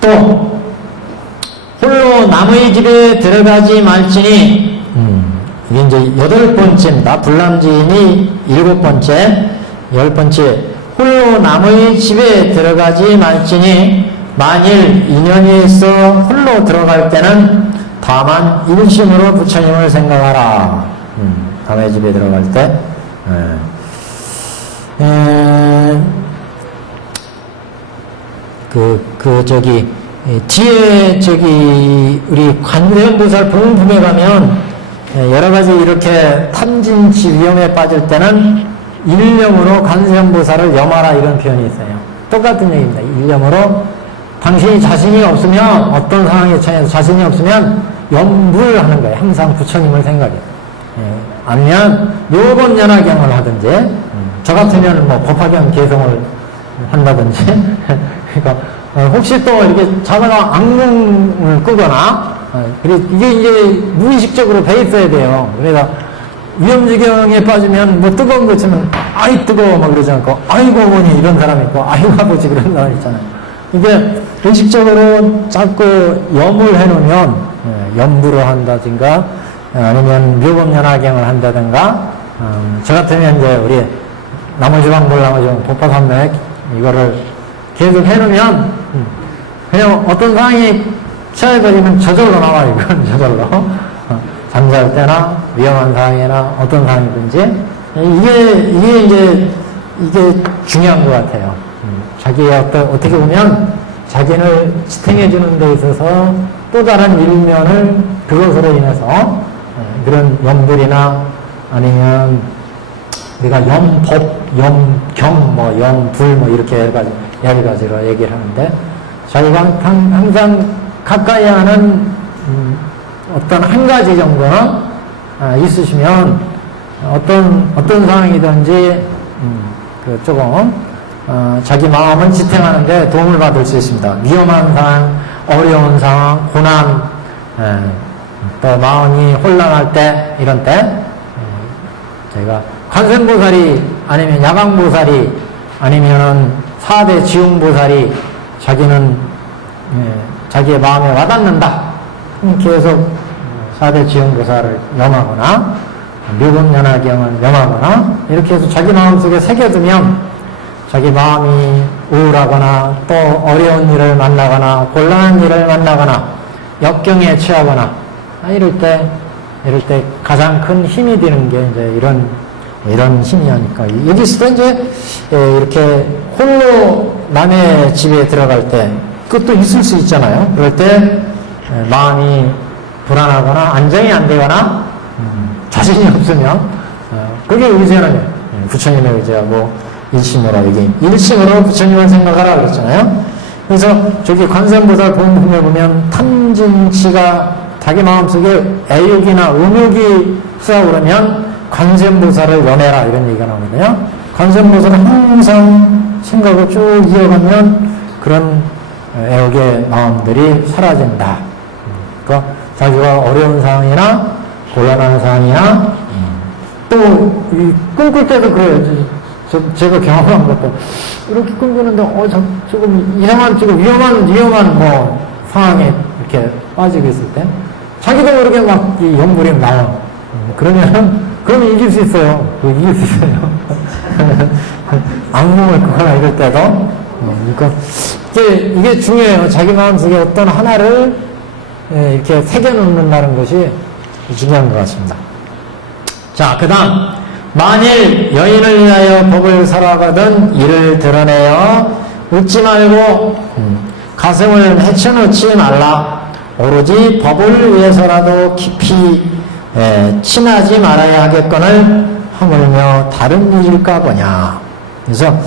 또 홀로 남의 집에 들어가지 말지니, 이게 이제 8번째입니다. 불남지인이 7번째, 10번째. 홀로 남의 집에 들어가지 말지니, 만일 인연이 있어 홀로 들어갈 때는 다만 일심으로 부처님을 생각하라. 남의 집에 들어갈 때. 뒤에 우리 관세음보살 봉품에 가면 여러 가지 이렇게 탐진치 위험에 빠질 때는 일념으로 관세음보살을 염하라 이런 표현이 있어요. 똑같은 얘기입니다. 일념으로 당신이 자신이 없으면 어떤 상황에 처해서 자신이 없으면 염불을 하는 거예요. 항상 부처님을 생각해요. 아니면 묘법연화경을 하든지 저 같으면 법화경 개성을 한다든지 그러니까 혹시 또 이렇게 자다가 악몽을 꾸거나 이게 이제 무의식적으로 배 있어야 돼요. 그래서 위험지경에 빠지면 뜨거운 거 치면 아이 뜨거워 막 그러지 않고 아이고 어머니 이런 사람이 있고 아이고 아버지 그런 사람 있잖아요. 이게 의식적으로 자꾸 염을 해놓으면 염부를 한다든가 아니면 묘법연화경을 한다든가 저 같으면 이제 우리 나머지방불 나머지방 도파삼맥 이거를 계속 해놓으면 그냥 어떤 상황이 처해버리면 저절로 나와요. 이건 저절로 잠잘 때나 위험한 상황이나 어떤 상황이든지 이게 중요한 것 같아요. 자기의 어떻게 보면 자기를 지탱해 주는 데 있어서 또 다른 일면을 그것으로 인해서 그런 염불이나 아니면 우리가 염법, 염경, 염불 이렇게 여러 가지로 얘기를 하는데 자기가 항상 가까이 하는 어떤 한 가지 정도는 있으시면 어떤 상황이든지 조금 자기 마음을 지탱하는데 도움을 받을 수 있습니다. 위험한 상황, 어려운 상황, 고난, 또 마음이 혼란할 때 이런 때 저희가 관세음보살이 아니면 야광보살이 아니면은 4대 지용보살이 자기는 자기의 마음에 와닿는다. 계속 4대 지용보살을 염하거나 묘법연화경을 염하거나 이렇게 해서 자기 마음속에 새겨두면 자기 마음이 우울하거나 또 어려운 일을 만나거나 곤란한 일을 만나거나 역경에 처하거나 이럴 때 가장 큰 힘이 되는 게 이제 이런 힘이 하니까 여기서도 이제 이렇게 홀로 남의 집에 들어갈 때 그것도 있을 수 있잖아요. 그럴 때 마음이 불안하거나 안정이 안 되거나 자신이 없으면 그게 의지하는 부처님의 의지하고 일심으로 여기 일심으로 부처님을 생각하라 그랬잖아요. 그래서 저기 관세음보살 본문에 보면 탐진치가 자기 마음속에 애욕이나 음욕이 쏘아오르면 관세음보살을 연해라 이런 얘기가 나오거든요. 관세음보살은 항상 생각을 쭉 이어가면 그런 애욕의 마음들이 사라진다. 그러니까 자기가 어려운 상황이나 곤란한 상황이나 또 꿈꿀 때도 그래요. 제가 경험한 것도 이렇게 꿈꾸는데 조금 이상한 조금 위험한 뭐 상황에 이렇게 빠지고 있을 때 자기도 모르게 막 이 영물이 나와. 그러면 이길 수 있어요. 이길 수 있어요. 악몽을 꾸거나 이럴 때도. 그러니까 이게 중요해요. 자기 마음속에 어떤 하나를 이렇게 새겨놓는다는 것이 중요한 것 같습니다. 자, 그 다음. 만일 여인을 위하여 법을 설하거든 이를 드러내어 웃지 말고 가슴을 헤쳐놓지 말라. 오로지 법을 위해서라도 깊이 친하지 말아야 하겠거늘 하물며 다른 일일까 보냐. 그래서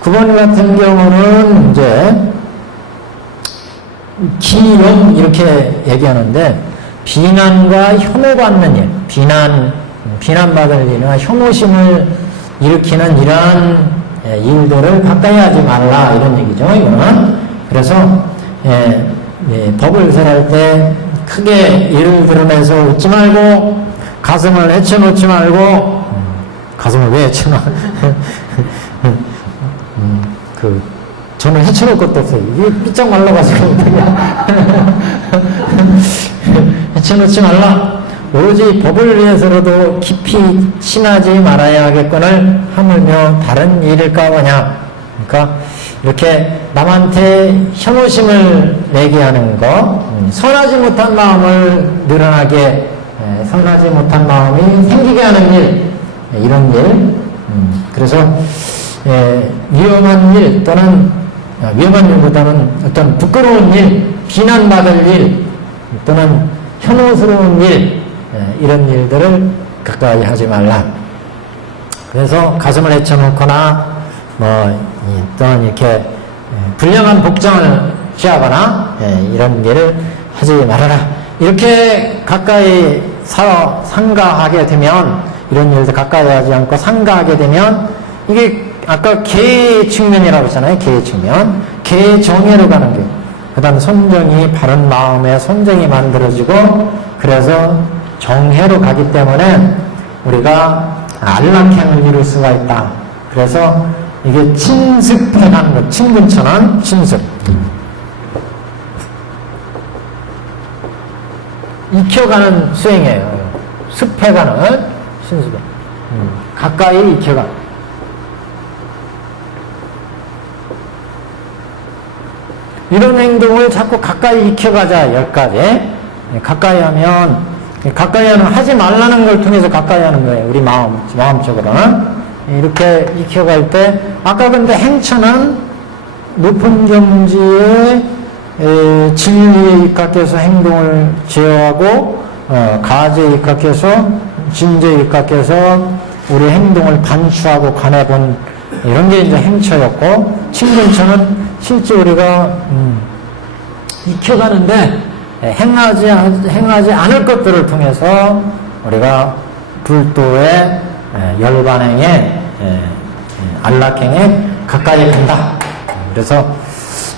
9번 같은 경우는 이제 기용 이렇게 얘기하는데 비난과 혐오받는 일, 비난받을 일이나 혐오심을 일으키는 이러한 일들을 가까이 하지 말라 이런 얘기죠. 이거는 그래서 법을 설할 때 크게 예를 드러내서 웃지 말고 가슴을 헤쳐놓지 말고 가슴을 왜 헤쳐놔? 저는 헤쳐놓을 것도 없어요. 이게 삐쩍 말라가지고 어떻게 헤쳐놓지 말라. 오로지 법을 위해서라도 깊이 친하지 말아야 하겠거늘 하물며 다른 일일까 보냐. 그러니까 이렇게 남한테 혐오심을 내게 하는 거, 선하지 못한 마음을 늘어나게, 선하지 못한 마음이 생기게 하는 일, 이런 일. 그래서 위험한 일 또는 위험한 일보다는 어떤 부끄러운 일, 비난받을 일 또는 혐오스러운 일, 이런 일들을 가까이 하지 말라. 그래서 가슴을 헤쳐놓거나 또는 이렇게 불량한 복장을 취하거나 이런 일을 하지 말아라. 이렇게 가까이 상가하게 되면 이런 일들 가까이 하지 않고 상가하게 되면 이게 아까 개의 측면이라고 했잖아요. 개의 측면. 개의 정예로 가는 게. 그 다음 선정이 바른 마음에 선정이 만들어지고 그래서 정해로 가기 때문에 우리가 안락행을 이룰 수가 있다. 그래서 이게 친습해가는 것. 친근천한 친습. 익혀가는 수행이에요. 습해가는 신습. 가까이 익혀가는. 이런 행동을 자꾸 가까이 익혀가자. 여기까지. 가까이 하면 하지 말라는 걸 통해서 가까이 하는 거예요. 우리 마음적으로는. 이렇게 익혀갈 때, 아까 근데 행처는 높은 경지에 진리에 입각해서 행동을 제어하고, 가지에 입각해서, 진제에 입각해서 우리 행동을 반추하고 관해본 이런 게 이제 행처였고, 친근처는 실제 우리가, 익혀가는데, 행하지 않을 것들을 통해서 우리가 불도의 열반행에 안락행에 가까이 간다. 그래서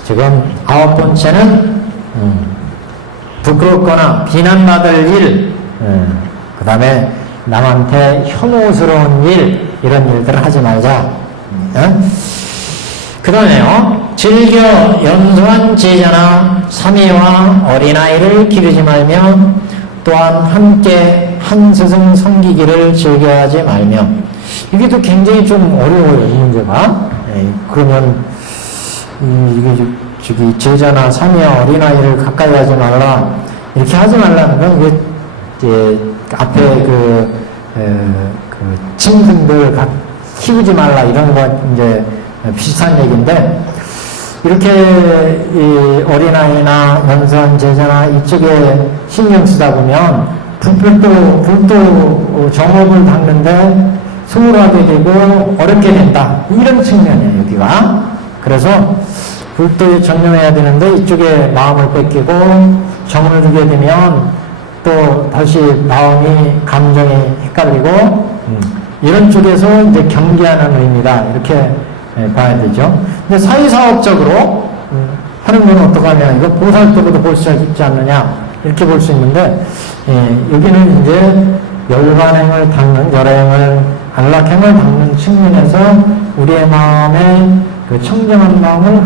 지금 9번째는 부끄럽거나 비난받을 일, 그 다음에 남한테 혐오스러운 일, 이런 일들을 하지 말자. 그 다음에요, 즐겨 연소한 제자나 사미와 어린아이를 기르지 말며 또한 함께 한 스승 섬기기를 즐겨하지 말며. 이게 또 굉장히 좀 어려워요, 이 문제가. 그러면 이게 저기 제자나 사녀 어린아이를 가까이 하지 말라 이렇게 하지 말라는 건 이게 이제 앞에 그 친구들 키우지 말라 이런 거 이제 비슷한 얘기인데 이렇게 이 어린아이나 연소한 제자나 이쪽에 신경 쓰다 보면 불도 정업을 닦는데 소홀하게 되고 어렵게 된다 이런 측면이에요 여기가. 그래서 불도에 전념해야 되는데 이쪽에 마음을 뺏기고 정을 두게 되면 또 다시 마음이 감정이 헷갈리고 이런 쪽에서 이제 경계하는 의미다 이렇게 봐야 되죠. 근데 사회사업적으로 하는 건 어떡하냐 이거 보살도로도 볼 수 있지 않느냐 이렇게 볼 수 있는데 여기는 이제 열반행을 닦는 열행을 안락행을 닦는 측면에서 우리의 마음에 그 청정한 마음을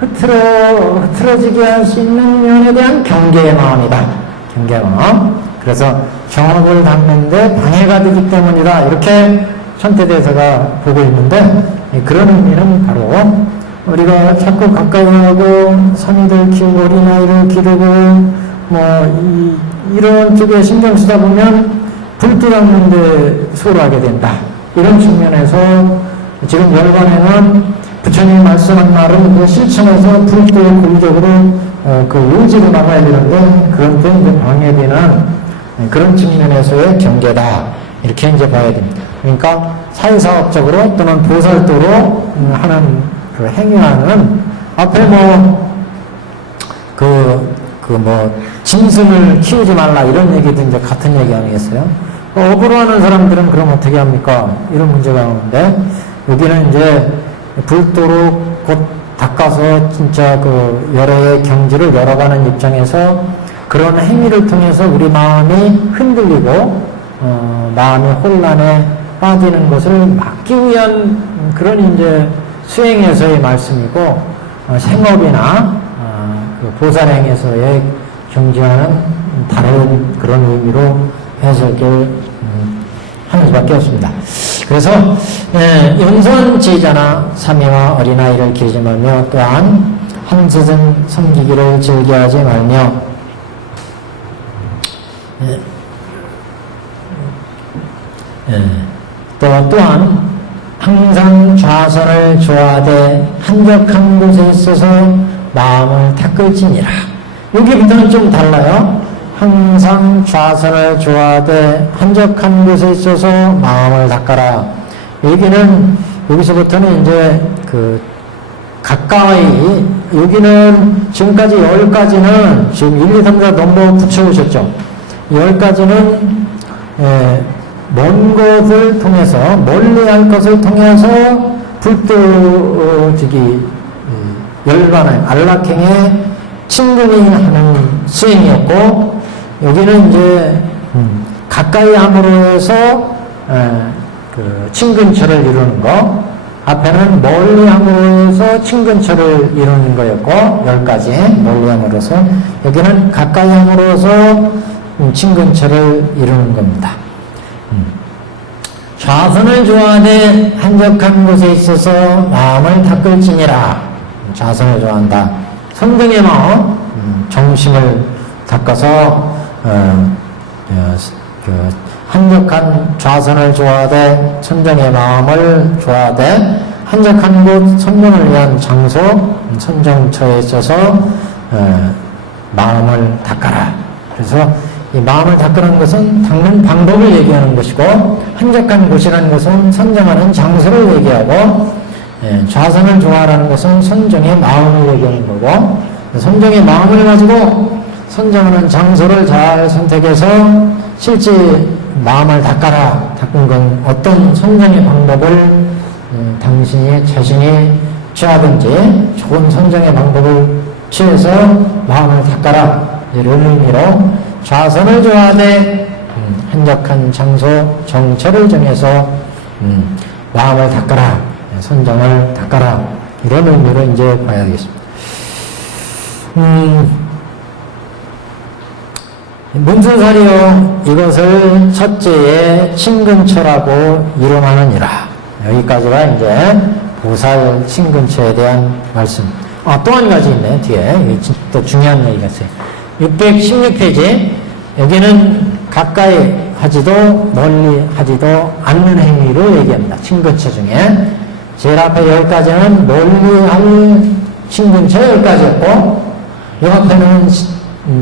흐트러지게 할 수 있는 면에 대한 경계의 마음이다. 경계의 마음. 그래서 정업을 닦는데 방해가 되기 때문이다. 이렇게 천태대사가 보고 있는데 그런 의미는 바로 우리가 자꾸 가까이 하고 선의들 키우고 어린아이를 기르고 이런 쪽에 신경 쓰다 보면 불도 닦는데 소홀하게 된다. 이런 측면에서 지금 열반에는 부처님이 말씀한 말은 그 실천해서 불도에 고의적으로 그 요지로 나가야 되는데 그런 때 이제 방해되는 그런 측면에서의 경계다. 이렇게 이제 봐야 됩니다. 그러니까 사회사업적으로 또는 보살도로 하는 그 행위하는 앞에 짐승을 키우지 말라 이런 얘기도 이제 같은 얘기 아니겠어요? 억울해하는 사람들은 그럼 어떻게 합니까? 이런 문제가 나오는데 여기는 이제 불도로 곧 닦아서 진짜 그 열애의 경지를 열어가는 입장에서 그런 행위를 통해서 우리 마음이 흔들리고 마음이 혼란에 빠지는 것을 막기 위한 그런 이제 수행에서의 말씀이고 생업이나 그 보살행에서의 경지와는 다른 그런 의미로 해석을 하는 수밖에 없습니다. 그래서 연소한 제자나 사미와 어린아이를 기르지 말며 또한 한세상 섬기기를 즐겨하지 말며 또한 항상 좌선을 좋아하되 한적한 곳에 있어서 마음을 닦을지니라. 여기부터는 좀 달라요. 항상 좌선을 좋아하되 한적한 곳에 있어서 마음을 닦아라. 여기서부터는 이제 그 가까이 여기는 지금까지 10가지는 지금 1, 2, 3, 4 넘버 붙여오셨죠. 10가지는 먼 것을 통해서 멀리 할 것을 통해서 열반행 안락행에 친근히 하는 수행이었고 여기는 이제 가까이 함으로 해서 그 친근처를 이루는 거 앞에는 멀리 함으로 해서 친근처를 이루는 거였고 10가지 멀리 함으로써 여기는 가까이 함으로써 친근처를 이루는 겁니다. 좌선을 좋아하되 한적한 곳에 있어서 마음을 닦을지니라. 좌선을 좋아한다. 성등의 마음, 정심을 닦아서 한적한 좌선을 좋아하되 선정의 마음을 좋아하되 한적한 곳 선정을 위한 장소 선정처에 있어서 마음을 닦아라. 그래서 이 마음을 닦으라는 것은 닦는 방법을 얘기하는 것이고 한적한 곳이라는 것은 선정하는 장소를 얘기하고 좌선을 좋아하라는 것은 선정의 마음을 얘기하는 거고 선정의 마음을 가지고 선정하는 장소를 잘 선택해서 실제 마음을 닦아라. 닦은 건 어떤 선정의 방법을 당신이 자신이 취하든지 좋은 선정의 방법을 취해서 마음을 닦아라. 이런 의미로 좌선을 좋아하되 한적한 장소 정처를 정해서 마음을 닦아라. 선정을 닦아라. 이런 의미로 이제 봐야 되겠습니다. 문수사리요 이것을 첫째에 친근처라고 이름하느니라. 여기까지가 이제 보살 친근처에 대한 말씀. 또 한 가지 있네, 뒤에. 또 중요한 얘기가 있어요. 616페이지. 여기는 가까이 하지도 멀리 하지도 않는 행위를 얘기합니다. 친근처 중에. 제일 앞에 10가지는 멀리 할 친근처 10가지였고, 이 앞에는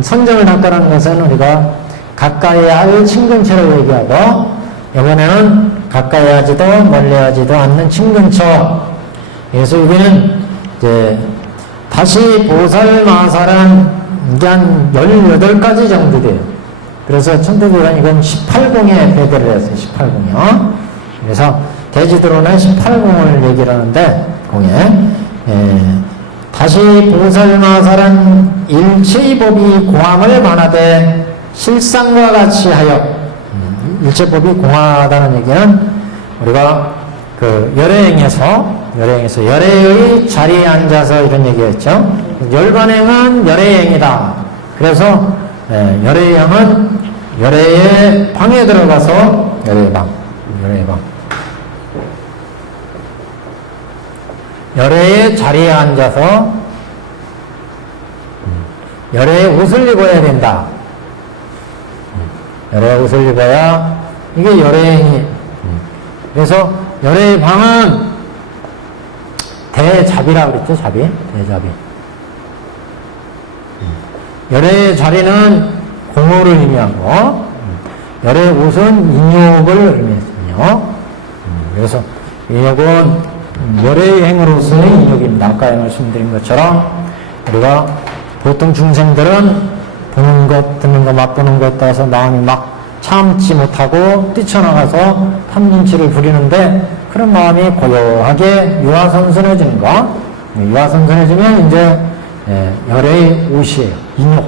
선정을 닦으라는 것은 우리가 가까이 할 친근처를 얘기하고, 이번에는 가까이 하지도 멀리 하지도 않는 친근처. 그래서 여기는 이제 다시 보살마살은 이게 한 18가지 정도 돼요. 그래서 천도교는 이건 18공에 배대를 했어요. 18공이요. 그래서 대지도론은 18공을 얘기를 하는데, 공에. 다시 보살마살은 일체의 법이 공함을 만하되 실상과 같이 하여, 일체법이 공하다는 얘기는 우리가 그 열애행에서 열애의 자리에 앉아서 이런 얘기했죠. 열반행은 열애행이다. 그래서 열애행은 열애의 방에 들어가서 열애의 자리에 앉아서 열애의 옷을 입어야 된다. 열애의 옷을 입어야 이게 열애행이. 그래서 열애의 방은 대자비라고 그랬죠. 대자비. 열애의 자리는 공허를 의미하고, 열애의 옷은 인욕을 의미했군요. 그래서 인욕은 열애의 행으로서의 인욕입니다. 아까 말씀드린 것처럼 우리가 보통 중생들은 보는 것, 듣는 것, 맛보는 것에 따라서 마음이 막 참지 못하고 뛰쳐나가서 탐진치를 부리는데, 그런 마음이 고요하게 유화선선해지는 거. 유화선선해지면 이제 열애의 옷이에요. 인욕.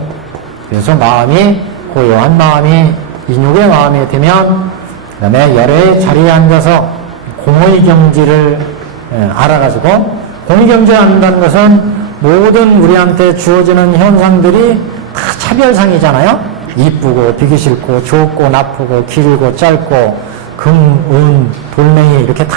그래서 마음이 고요한 마음이 인욕의 마음이 되면, 그 다음에 열애의 자리에 앉아서 공의 경지를 알아가지고, 공의 경지를 안다는 것은 모든 우리한테 주어지는 현상들이 다 차별상이잖아요. 이쁘고 비기 싫고 좋고 나쁘고 길고 짧고 금, 은, 돌멩이 이렇게 다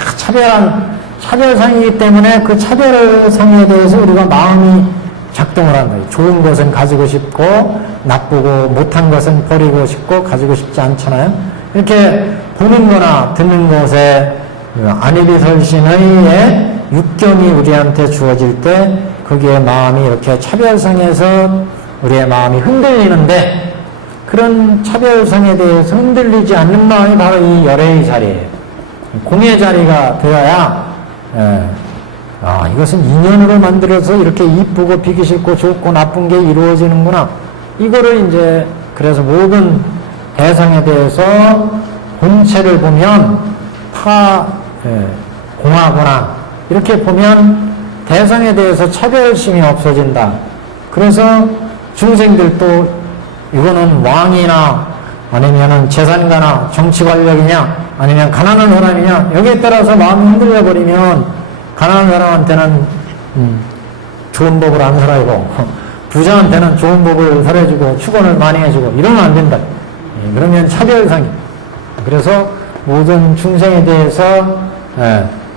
차별상이기 때문에 그 차별상에 대해서 우리가 마음이 작동을 하는 거예요. 좋은 것은 가지고 싶고 나쁘고 못한 것은 버리고 싶고 가지고 싶지 않잖아요. 이렇게 보는 거나 듣는 것에 안이비설신의 육경이 우리한테 주어질 때 거기에 마음이 이렇게 차별상에서 우리의 마음이 흔들리는데, 그런 차별상에 대해서 흔들리지 않는 마음이 바로 이 열애의 자리예요. 공의 자리가 되어야 이것은 인연으로 만들어서 이렇게 이쁘고 비기 싫고 좋고 나쁜 게 이루어지는구나. 이거를 이제 그래서 모든 대상에 대해서 본체를 보면 다 공하구나. 이렇게 보면 대상에 대해서 차별심이 없어진다. 그래서 중생들도 이거는 왕이나 아니면은 재산가나 정치 권력이냐 아니면 가난한 사람이냐 여기에 따라서 마음이 흔들려 버리면 가난한 사람한테는 좋은 법을 안 설하고 부자한테는 좋은 법을 설해주고 축원을 많이 해주고 이러면 안 된다. 그러면 차별상이. 그래서 모든 중생에 대해서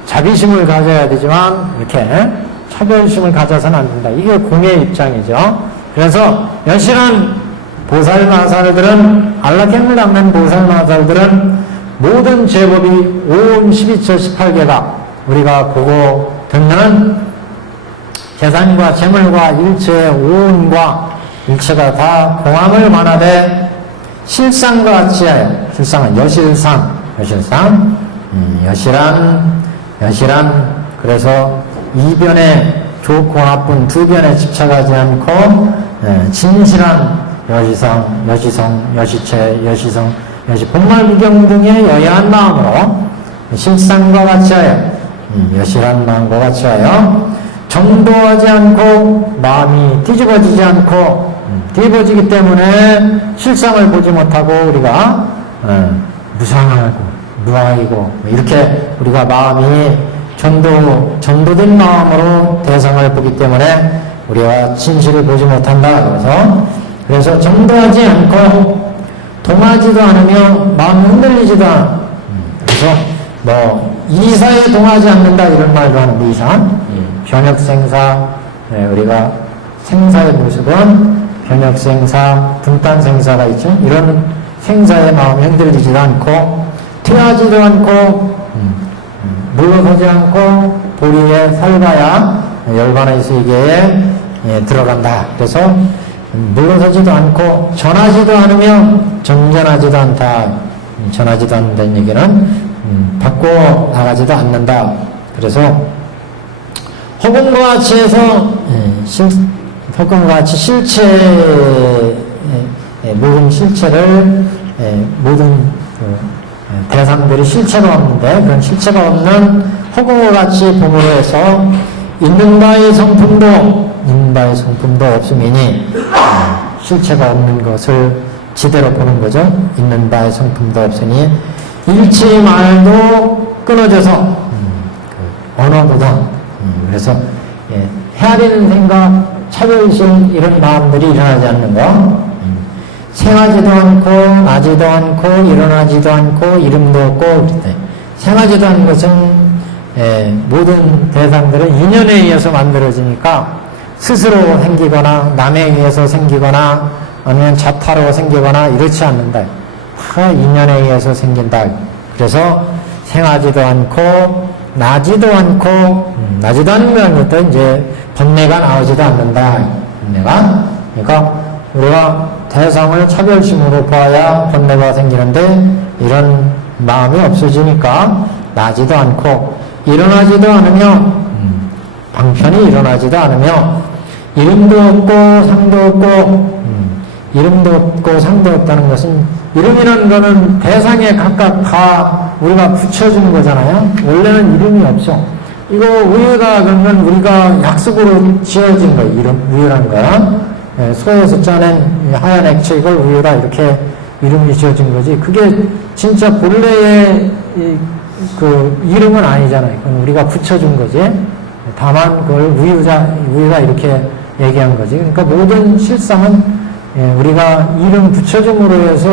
자비심을 가져야 되지만 이렇게 차별심을 가져서는 안 된다. 이게 공의 입장이죠. 그래서 여실한 보살마살들은, 안락행을 닦는 보살마살들은 모든 제법이 온 12처 18개가 우리가 보고 듣는 재산과 재물과 일체의 오온과 일체가 다 공함을 만하되 실상과 같이 하여, 실상은 여실한, 그래서 이변에 좋고 나쁜 두 변에 집착하지 않고 진실한 여시체, 본말구경 등의 여야한 마음으로 실상과 같이 하여, 여실한 마음과 같이 하여 정도하지 않고 마음이 뒤집어지지 않고, 뒤집어지기 때문에 실상을 보지 못하고 우리가 무상하고 무아이고 이렇게 우리가 마음이 전도된 마음으로 대상을 보기 때문에 우리가 진실을 보지 못한다. 그래서 정도하지 않고 동하지도 않으며 마음이 흔들리지도 않아. 그래서 이사에 동하지 않는다 이런 말도 하는데 이사 변혁생사 우리가 생사의 모습은 변혁생사 분단생사가 있죠. 이런 생사의 마음이 흔들리지도 않고 퇴하지도 않고 물러서지 않고 보리에 살가야 열반의 세계에 들어간다. 그래서 물러서지도 않고 전하지도 않으며 정전하지도 않다. 전하지도 않는다는 얘기는 바꿔 나가지도 않는다. 그래서 허공과 같이 해서 허공과 같이 실체 모든 실체를 모든 대상들이 실체가 없는데 그런 실체가 없는 허공과 같이 봄으로 해서 있는 바의 성품도 없음이니 실체가 없는 것을 지대로 보는 거죠. 있는 바의 성품도 없으니 일체의 말도 끊어져서 언어보다 그래서 헤아리는 생각, 차별심 이런 마음들이 일어나지 않는 거 생하지도 않고 나지도 않고 일어나지도 않고 이름도 없고 그랬대. 생하지도 않은 것은 모든 대상들은 인연에 의해서 만들어지니까 스스로 생기거나 남에 의해서 생기거나 아니면 자타로 생기거나 이렇지 않는다. 다 인연에 의해서 생긴다. 그래서 생하지도 않고 나지도 않고 나지도 않는 것도 이제 번뇌가 나오지도 않는다. 번뇌가. 그러니까 우리가 대상을 차별심으로 보아야 번뇌가 생기는데 이런 마음이 없어지니까 나지도 않고 일어나지도 않으며 방편이 일어나지도 않으며 이름도 없고 상도 없고 이름도 없고 상도 없다는 것은 이름이라는 거는 대상에 각각 다 우리가 붙여주는 거잖아요. 원래는 이름이 없어. 이거 우유가 그러면 우리가 약속으로 지어진 거예요. 이름 우유라는 거야. 소에서 짜낸 하얀 액체 이걸 우유라 이렇게 이름이 지어진 거지. 그게 진짜 본래의 그 이름은 아니잖아요. 그건 우리가 붙여준 거지. 다만 그걸 우유가 이렇게 얘기한 거지. 그러니까 모든 실상은 우리가 이름 붙여줌으로 해서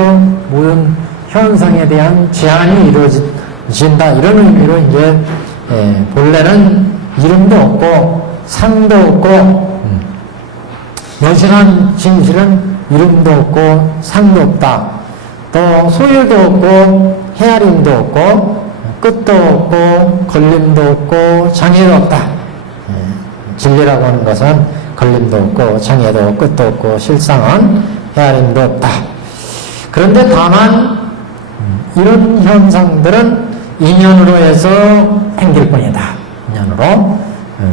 모든 현상에 대한 제한이 이루어진다. 이런 의미로 이제 본래는 이름도 없고 상도 없고 여실한 진실은 이름도 없고 상도 없다. 또 소율도 없고 헤아림도 없고 끝도 없고 걸림도 없고 장애도 없다. 진리라고 하는 것은 걸림도 없고 장애도 끝도 없고 실상은 헤아림도 없다. 그런데 다만 이런 현상들은 인연으로 해서 생길 뿐이다. 인연으로.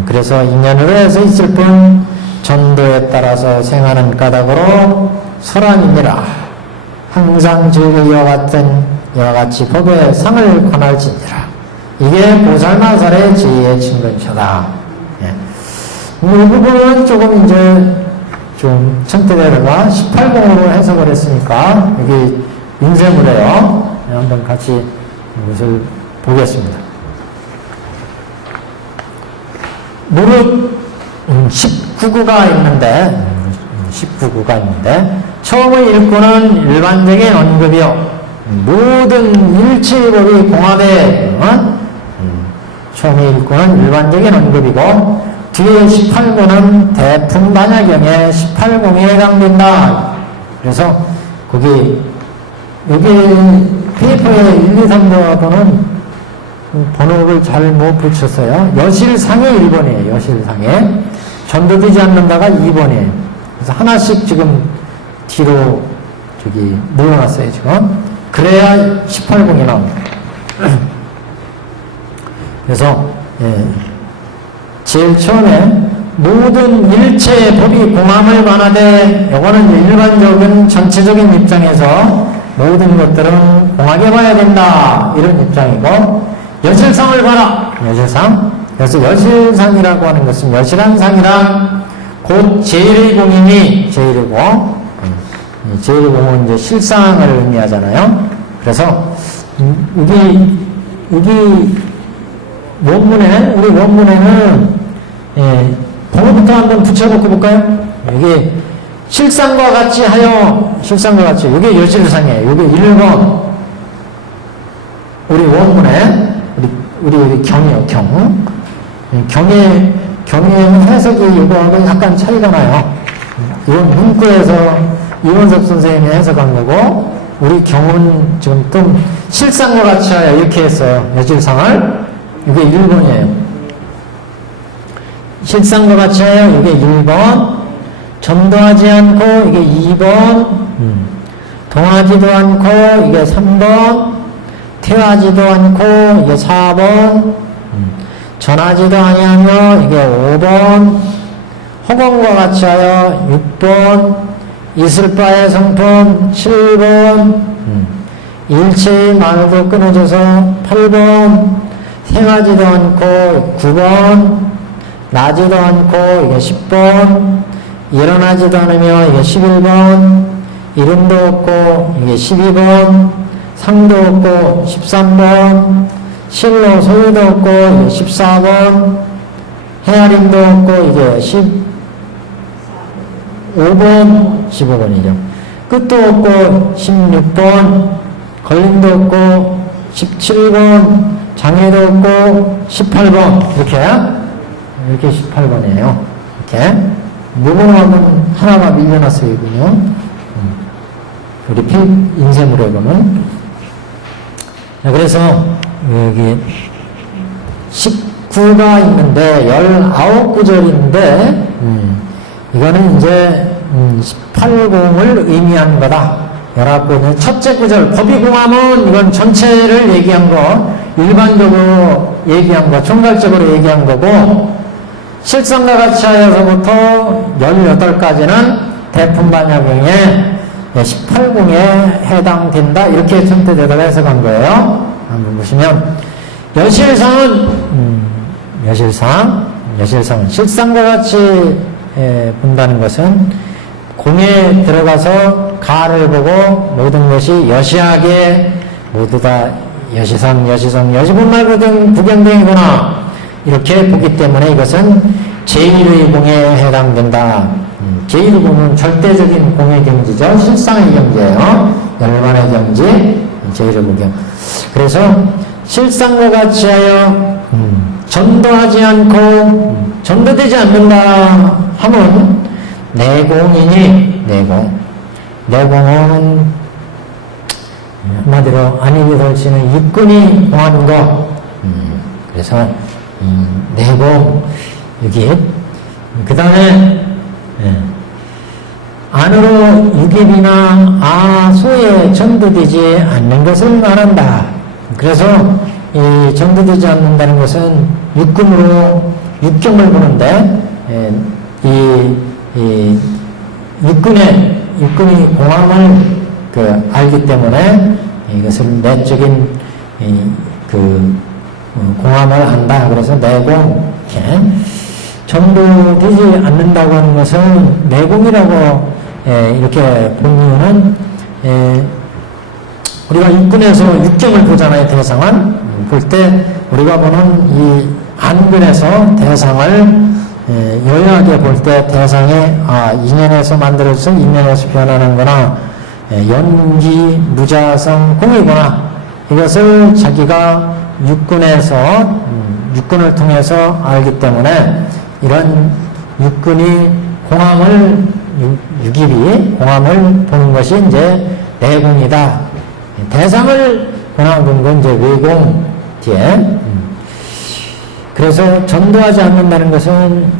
그래서 인연으로 해서 있을 뿐 전도에 따라서 생하는 까닭으로 소란이니라. 항상 즐겨 이와 같이 법의 상을 관할지니라. 이게 보살마살의 지혜의 친근처다. 이 부분은 조금 이제 좀 천태대로가 18공으로 해석을 했으니까 여기 인쇄물에요. 한번 같이 이것을 보겠습니다. 무릇 19구가 있는데 처음의 일구는 일반적인 언급이요 모든 일체의 법이 공합에 처음의 일구는 일반적인 언급이고 뒤에 18구는 대풍반야경의 18공에 해당된다. 그래서 여기 페이퍼에 1, 2, 3번은 번호를 잘 못 붙였어요. 여실상의 1번이에요. 여실상에. 전도되지 않는다가 2번이에요. 그래서 하나씩 지금 뒤로 물러났어요. 지금. 그래야 18공이 나옵니다. 그래서 제일 처음에 모든 일체의 법이 공함을 관하되 이거는 일반적인 전체적인 입장에서 모든 것들은 공하게 봐야 된다 이런 입장이고 여실상을 봐라. 여실상. 그래서 여실상이라고 하는 것은 여실한 상이란 곧 제1의 공이니 제1의 공. 제1의 공은 이제 실상을 의미하잖아요. 그래서 여기 원문에 우리 원문에는 번호부터 한번 붙여놓고 볼까요? 여기 실상과 같이 하여 실상과 같이 이게 여실상이에요. 이게 1번 우리 원문에 우리 경이요, 경. 경의 해석이 이거하고 약간 차이가 나요. 이건 문구에서 이원섭 선생님이 해석한 거고, 우리 경은 지금 좀 실상과 같이 하여 이렇게 했어요. 여질상을. 이게 1번이에요. 실상과 같이 하여 이게 1번. 전도하지 않고 이게 2번. 동하지도 않고 이게 3번. 퇴하지도 않고 이게 4번. 전하지도 아니하며 이게 5번. 허공과 같이 하여 6번. 있을 바의 성품 7번. 일체의 말도 끊어져서 8번. 행하지도 않고 9번. 나지도 않고 이게 10번. 일어나지도 않으며 이게 11번. 이름도 없고 이게 12번. 상도 없고 13번. 실로 소유도 없고 이게 14번. 헤아림도 없고 이게 15번, 15번이죠. 끝도 없고 16번. 걸림도 없고 17번. 장애도 없고 18번. 이렇게 18번이에요. 이렇게. 요거는 하나가 밀려났어요군요. 우리 인쇄물에 보면. 그래서 여기 19가 있는데 19구절인데 이거는 이제 18공을 의미하는 거다. 19구절. 첫째 구절 법의공함은 이건 전체를 얘기한 거, 일반적으로 얘기한 거, 총괄적으로 얘기한 거고, 실상과 같이 하여서부터 18까지는 대품반야경의 18공에 해당된다. 이렇게 선택되다가 해석한 거예요. 한번 보시면 여실상은 여실상은 실상과 같이 본다는 것은 공에 들어가서 가를 보고 모든 것이 여시하게 모두 다 여시상 여시분말 부경등이구나 이렇게 보기 때문에 이것은 제1의 공에 해당된다. 제1의 공은 절대적인 공의 경지죠. 실상의 경지예요. 열반의 경지, 제1의 공경. 그래서 실상과 같이 하여 전도하지 않고 전도되지 않는다 하면 내공이니 내공은 한마디로 안입이 덜치는 육군이 공하는 거. 그래서 내공 여기 그 다음에 안으로 유깁이나 소에 전도되지 않는 것을 말한다. 그래서 이 전도되지 않는다는 것은 육군으로 육경을 보는데 이 육군이 공함을 알기 때문에 이것을 내적인 공함을 안다. 그래서 내공 이렇게 전도되지 않는다고 하는 것은 내공이라고 이렇게 본 이유는 우리가 육군에서 육경을 보잖아요. 대상은 볼 때 우리가 보는 이 안근에서 대상을 요약하게 볼 때 대상에 인연에서 만들어져서 인연에서 변하는구나, 연기 무자성 공이구나, 이것을 자기가 육군을 통해서 알기 때문에 이런 육군이 유깁이 공함을 보는 것이 이제 내공이다. 대상을 공함을 보는 건 이제 외공 뒤에. 그래서 전도하지 않는다는 것은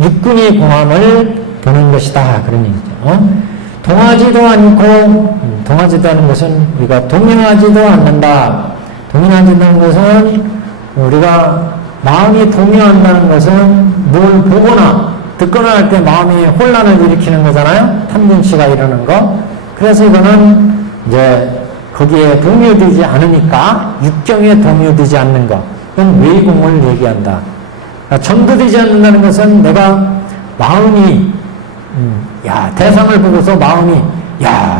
육군이 공함을 보는 것이다. 그런 얘기죠. 동하지도 않는 것은 우리가 동요하지도 않는다. 동요하지 않는 것은 우리가 마음이 동요한다는 것은 뭘 보거나 듣거나 할 때 마음이 혼란을 일으키는 거잖아요. 탐진치가 이러는 거. 그래서 이거는 이제 거기에 동요되지 않으니까 육경에 동요되지 않는 거. 그건 외공을 얘기한다. 전도되지 않는다는 것은 내가 마음이 대상을 보고서 마음이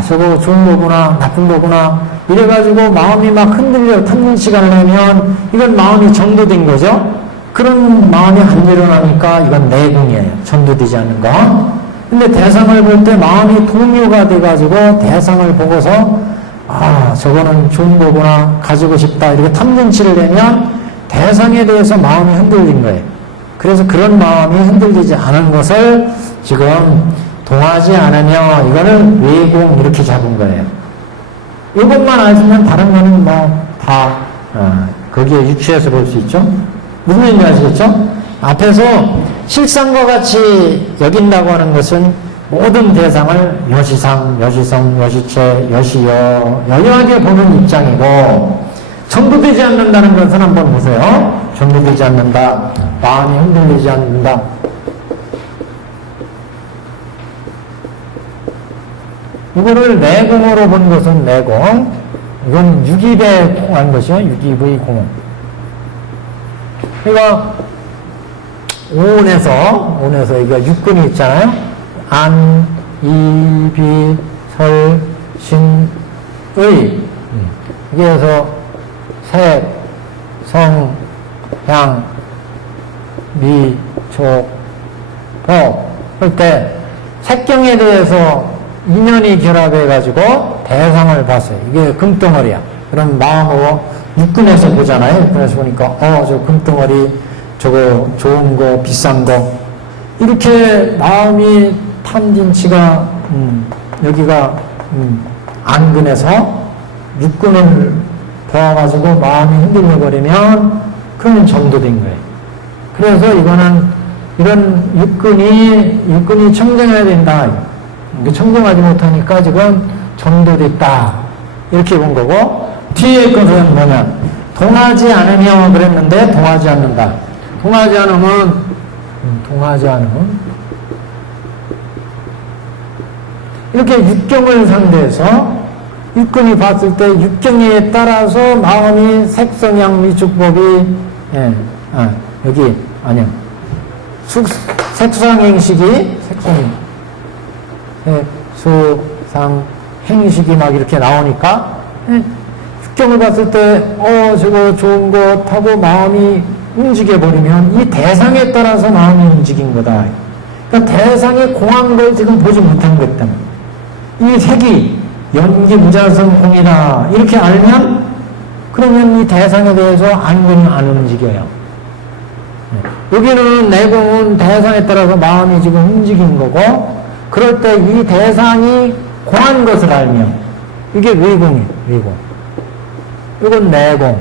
저거 좋은 거구나 나쁜 거구나 이래가지고 마음이 막 흔들려 탐진치가 나면 이건 마음이 전도된 거죠. 그런 마음이 안 일어나니까 이건 내공이에요. 전도되지 않는 거. 근데 대상을 볼 때 마음이 동요가 돼가지고 대상을 보고서 아, 저거는 좋은 거구나, 가지고 싶다, 이렇게 탐진치를 내면 대상에 대해서 마음이 흔들린 거예요. 그래서 그런 마음이 흔들리지 않은 것을 지금 동하지 않으며 이거는 외공 이렇게 잡은 거예요. 이것만 아시면 다른 거는 뭐 다 거기에 유추해서 볼 수 있죠. 무슨 얘기인지 아시겠죠? 앞에서 실상과 같이 여긴다고 하는 것은 모든 대상을 여시상, 여시성, 여시체, 여시여 여여하게 보는 입장이고, 전도되지 않는다는 것은 한번 보세요. 전도되지 않는다, 마음이 흔들리지 않는다. 이거를 내공으로 본 것은 내공, 이건 유깁에 통한 것이요. 유깁의 공. 그러니까 오온에서 이게 육근이 있잖아요. 안, 이, 비, 설, 신, 의. 여기에서 색, 성, 향, 미, 촉, 법. 그럴 때 색경에 대해서 인연이 결합해가지고 대상을 봤어요. 이게 금덩어리야. 그럼 마음으로 육근에서 보잖아요. 그래서 보니까 저 금덩어리, 저거 좋은 거, 비싼 거, 이렇게 마음이 탐진치가 여기가 안근에서 육근을 보아가지고 마음이 흔들려 버리면 그건 전도된 거예요. 그래서 이거는 이런 육근이 청정해야 된다. 청정하지 못하니까 지금 전도됐다, 이렇게 본 거고, 뒤에 것은 뭐냐, 동하지 않으며 그랬는데 동하지 않는다. 동하지 않으면 이렇게 육경을 상대해서 육근이 봤을 때 육경에 따라서 마음이 색성향 미축법이 여기 아니야, 색수상행식이 색수상행식이 막 이렇게 나오니까 육경을 봤을 때 저거 좋은 거 타고 마음이 움직여버리면 이 대상에 따라서 마음이 움직인 거다. 그러니까 대상이 공한 걸 지금 보지 못한 것 때문에 이 색이 연기 무자성 공이다 이렇게 알면, 그러면 이 대상에 대해서 안근이 안 움직여요. 여기는 내공은 대상에 따라서 마음이 지금 움직인 거고, 그럴 때 이 대상이 공한 것을 알면 이게 외공이에요. 외공. 이건 내공.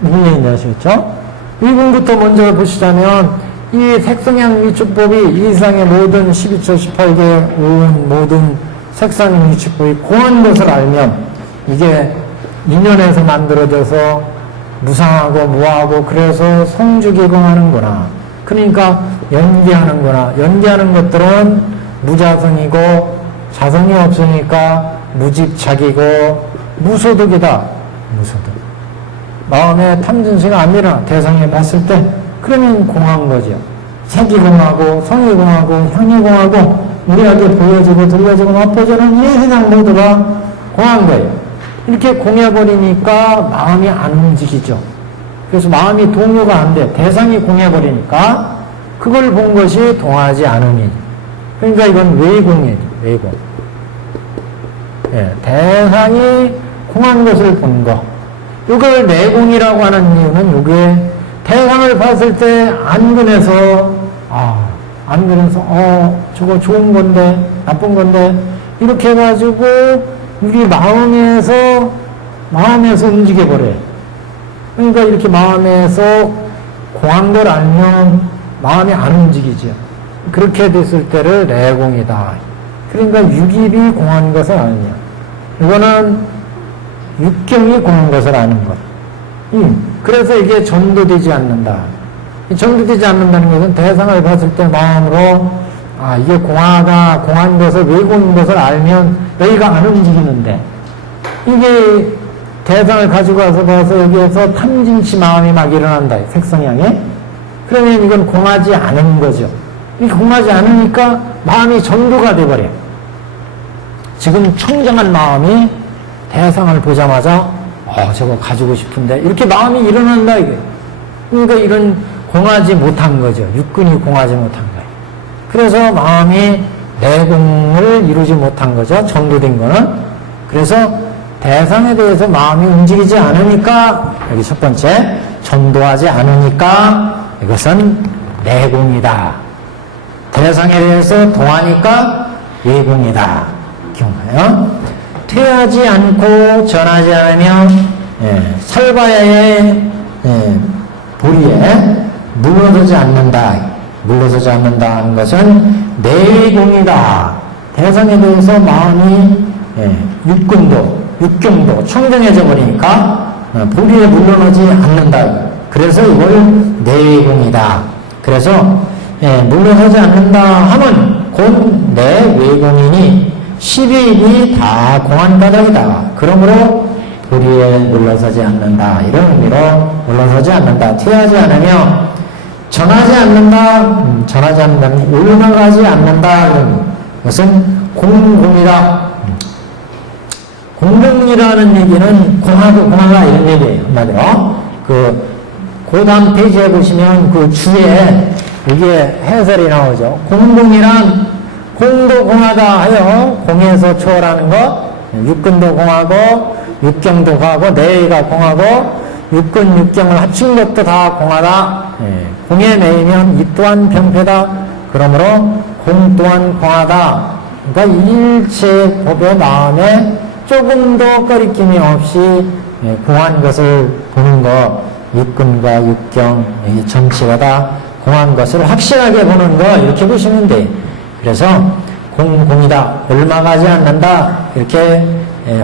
무슨 얘기인지 아시겠죠? 외공부터 먼저 보시자면 이 색성향 위축법이 이 이상의 모든 12초 18개 온 모든 색상 위축법이 공한 것을 알면 이게 인연에서 만들어져서 무상하고 무하고 그래서 성주기공하는구나. 그러니까 연기하는구나. 연기하는 것들은 무자성이고 자성이 없으니까 무집착이고 무소득이다. 무소득. 마음에 탐진치가 안 일어나. 대상에 봤을 때 그러면 공한 거죠. 색이 공하고 성이 공하고 향이 공하고 우리에게 보여지고 들려지고 맛보지는 이 세상 모두가 공한 거예요. 이렇게 공해버리니까 마음이 안 움직이죠. 그래서 마음이 동요가 안 돼. 대상이 공해버리니까 그걸 본 것이 동하지 않음이죠. 그러니까 이건 외공이에요. 외공. 대상이 공한 것을 본 거. 이걸 내공이라고 하는 이유는 이게 대상을 봤을 때 안근에서 저거 좋은 건데 나쁜 건데 이렇게 해가지고 우리 마음에서 움직여 버려요. 그러니까 이렇게 마음에서 공한 걸 알면 마음이 안 움직이죠. 그렇게 됐을 때를 내공이다. 그러니까 육입이 공한 것은 아니야. 이거는 육경이 공한 것을 아는 것. 그래서 이게 전도되지 않는다. 전도되지 않는다는 것은 대상을 봤을 때 마음으로 이게 공한 것을 외공인 것을 알면 여기가 안 움직이는데, 이게 대상을 가지고 와서 봐서 여기에서 탐진치 마음이 막 일어난다. 색성향에. 그러면 이건 공하지 않은 거죠. 이게 공하지 않으니까 마음이 전도가 돼버려요. 지금 청정한 마음이 대상을 보자마자 저거 가지고 싶은데 이렇게 마음이 일어난다 이게. 그러니까 이런 공하지 못한 거죠. 육근이 공하지 못한 거예요. 그래서 마음이 내공을 이루지 못한 거죠. 전도된 거는. 그래서 대상에 대해서 마음이 움직이지 않으니까, 여기 첫 번째, 전도하지 않으니까 이것은 내공이다. 대상에 대해서 도하니까 외공이다. 기억나요? 퇴하지 않고 전하지 않으면 살바야의 보리에 물러서지 않는다. 물러서지 않는다 하는 것은 내공이다. 대상에 대해서 마음이 육경도 청정해져 버리니까 보리에 물러나지 않는다. 그래서 이걸 내공이다. 그래서 물러서지 않는다 하면 곧 내 외공이니 12일이 다 공안바닥이다. 그러므로 보리에 물러서지 않는다. 이런 의미로 물러서지 않는다. 퇴하지 않으며 전하지 않는다. 전하지 않는다. 올라가지 않는다. 이런 것은 공공이다. 공공이라는 얘기는 공하고 공하가 이런 얘기예요. 한마디로. 고다음 페이지에 보시면 그 주에 이게 해설이 나오죠. 공공이란 공도 공하다 하여 공에서 초월하는 것, 육근도 공하고 육경도 공하고 내의가 공하고 육근 육경을 합친 것도 다 공하다. 공에 매이면 이 또한 병폐다. 그러므로 공 또한 공하다. 그러니까 일체 법의 마음에 조금도 꺼리낌이 없이 공한 것을 보는 것, 육근과 육경 전체가 다 공한 것을 확실하게 보는 것, 이렇게 보시면 돼. 그래서 공이다, өл망하지 않는다, 이렇게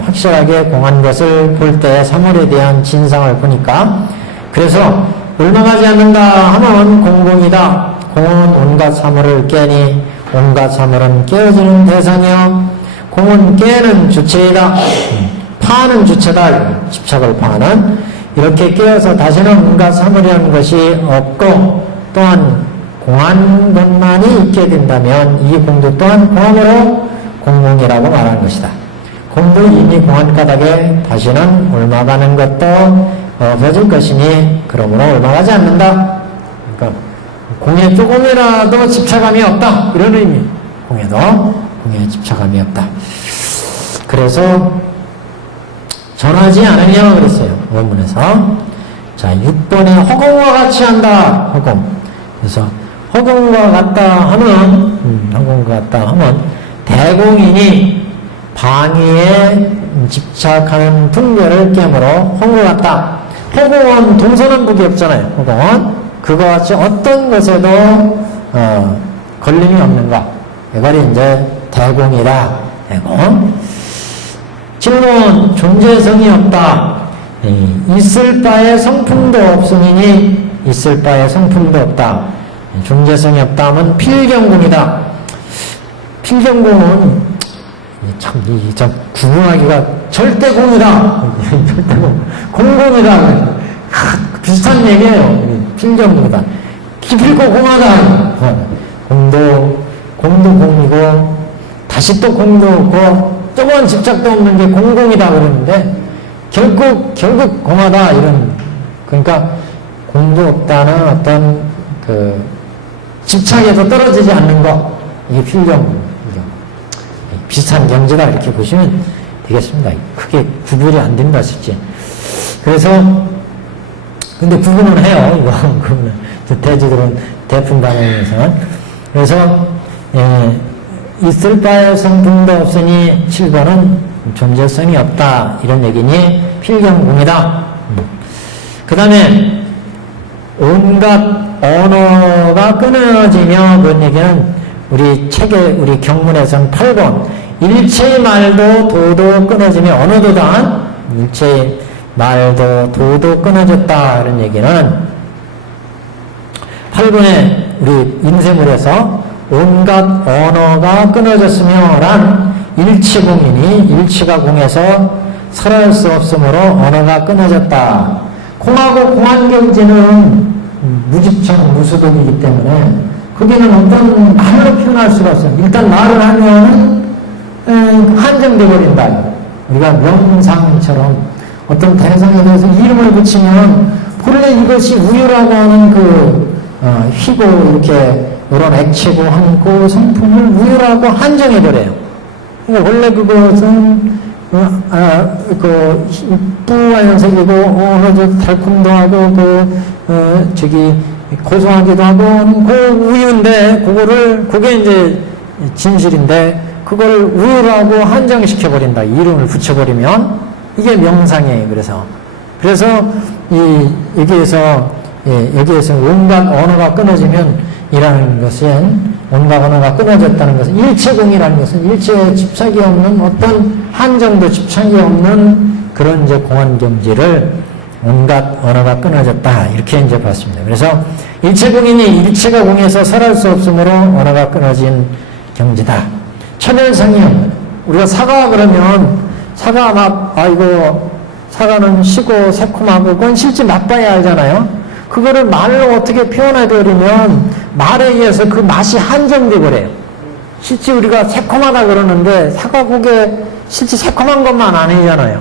확실하게 공한 것을 볼 때 사물에 대한 진상을 보니까, 그래서 өл망하지 않는다 하면 공공이다. 공은 온갖 사물을 깨니 온갖 사물은 깨어지는 대상이요, 공은 깨는 주체이다. 파는 주체다. 집착을 파는. 이렇게 깨어서 다시는 온갖 사물이라는 것이 없고, 또한 공한 것만이 있게 된다면 이 공도 또한 공함으로 공공이라고 말하는 것이다. 공도 이미 공한 까닭에 다시는 옮아가는 것도 없어질 것이니 그러므로 옮아가지 않는다. 그러니까 공에 조금이라도 집착감이 없다. 이런 의미. 공에 집착감이 없다. 그래서 전하지 않으려 그랬어요. 원문에서. 자, 6번에 허공과 같이 한다. 허공. 그래서 허공과 같다 하면 대공이니 방위에 집착하는 풍멸을 깨므로 허공과 같다. 허공은 동서남북이 없잖아요. 허공은 그와 같이 어떤 것에도 걸림이 없는 것. 이걸이 이제 대공이다. 대공. 질문, 존재성이 없다. 있을 바에 성품도 없으니 있을 바에 성품도 없다. 존재성이 없다 하면 필경공이다. 필경공은 참 구분하기가 절대공이다. 절대공. 공공이다. 비슷한 얘기예요. 필경공이다. 기필코 공하다. 공도 공이고 다시 또 공도 없고 조그만 집착도 없는 게 공공이다 그러는데 결국 공하다 이런, 그러니까 공도 없다는 어떤 집착에서 떨어지지 않는 것, 이게 필경. 비슷한 경지다 이렇게 보시면 되겠습니다. 크게 구분이 안 된다 싶지. 그래서 근데 구분은 해요. 이거 구분은 대주들은 대품 방향에서는. 그래서 있을 바에 성품도 없으니 7번은 존재성이 없다 이런 얘기니 필경공이다. 그 다음에 온갖 언어가 끊어지며, 그런 얘기는 우리 우리 경문에서는 8번 일체의 말도 도도 끊어지며, 언어도 단 일체의 말도 도도 끊어졌다 이런 얘기는 8번에 우리 인쇄물에서 온갖 언어가 끊어졌으며 란 일치공이니 일치가 공에서 살아날 수 없으므로 언어가 끊어졌다. 공하고 공한경지는 무집착 무수동이기 때문에 거기는 어떤 말로 표현할 수가 없어요. 일단 말을 하면 한정돼 버린다. 우리가 명상처럼 어떤 대상에 대해서 이름을 붙이면 본래 이것이 우유라고 하는 휘고 이렇게 이런 액체고 한고 성품을 우유라고 한정해 버려요. 그러니까 원래 그것은 뿌한 염색이고, 저 달콤도 하고, 고소하기도 하고, 그 우유인데, 그게 이제 진실인데, 그걸 우유라고 한정시켜버린다. 이름을 붙여버리면, 이게 명상이에요. 그래서, 여기에서 온갖 언어가 끊어지면, 이라는 것은, 온갖 언어가 끊어졌다는 것은, 일체공이라는 것은 일체에 집착이 없는 어떤 한정도 집착이 없는 그런 이제 공안경지를 온갖 언어가 끊어졌다. 이렇게 이제 봤습니다. 그래서 일체공이니 일체가 공에서 설할 수 없으므로 언어가 끊어진 경지다. 천연상이요. 우리가 사과 그러면 사과 맛, 사과는 시고 새콤하고 그건 실제 맛봐야 알잖아요. 그거를 말로 어떻게 표현해버리면 말에 의해서 그 맛이 한정돼 버려요. 실제 우리가 새콤하다 그러는데 사과국에 실제 새콤한 것만 아니잖아요.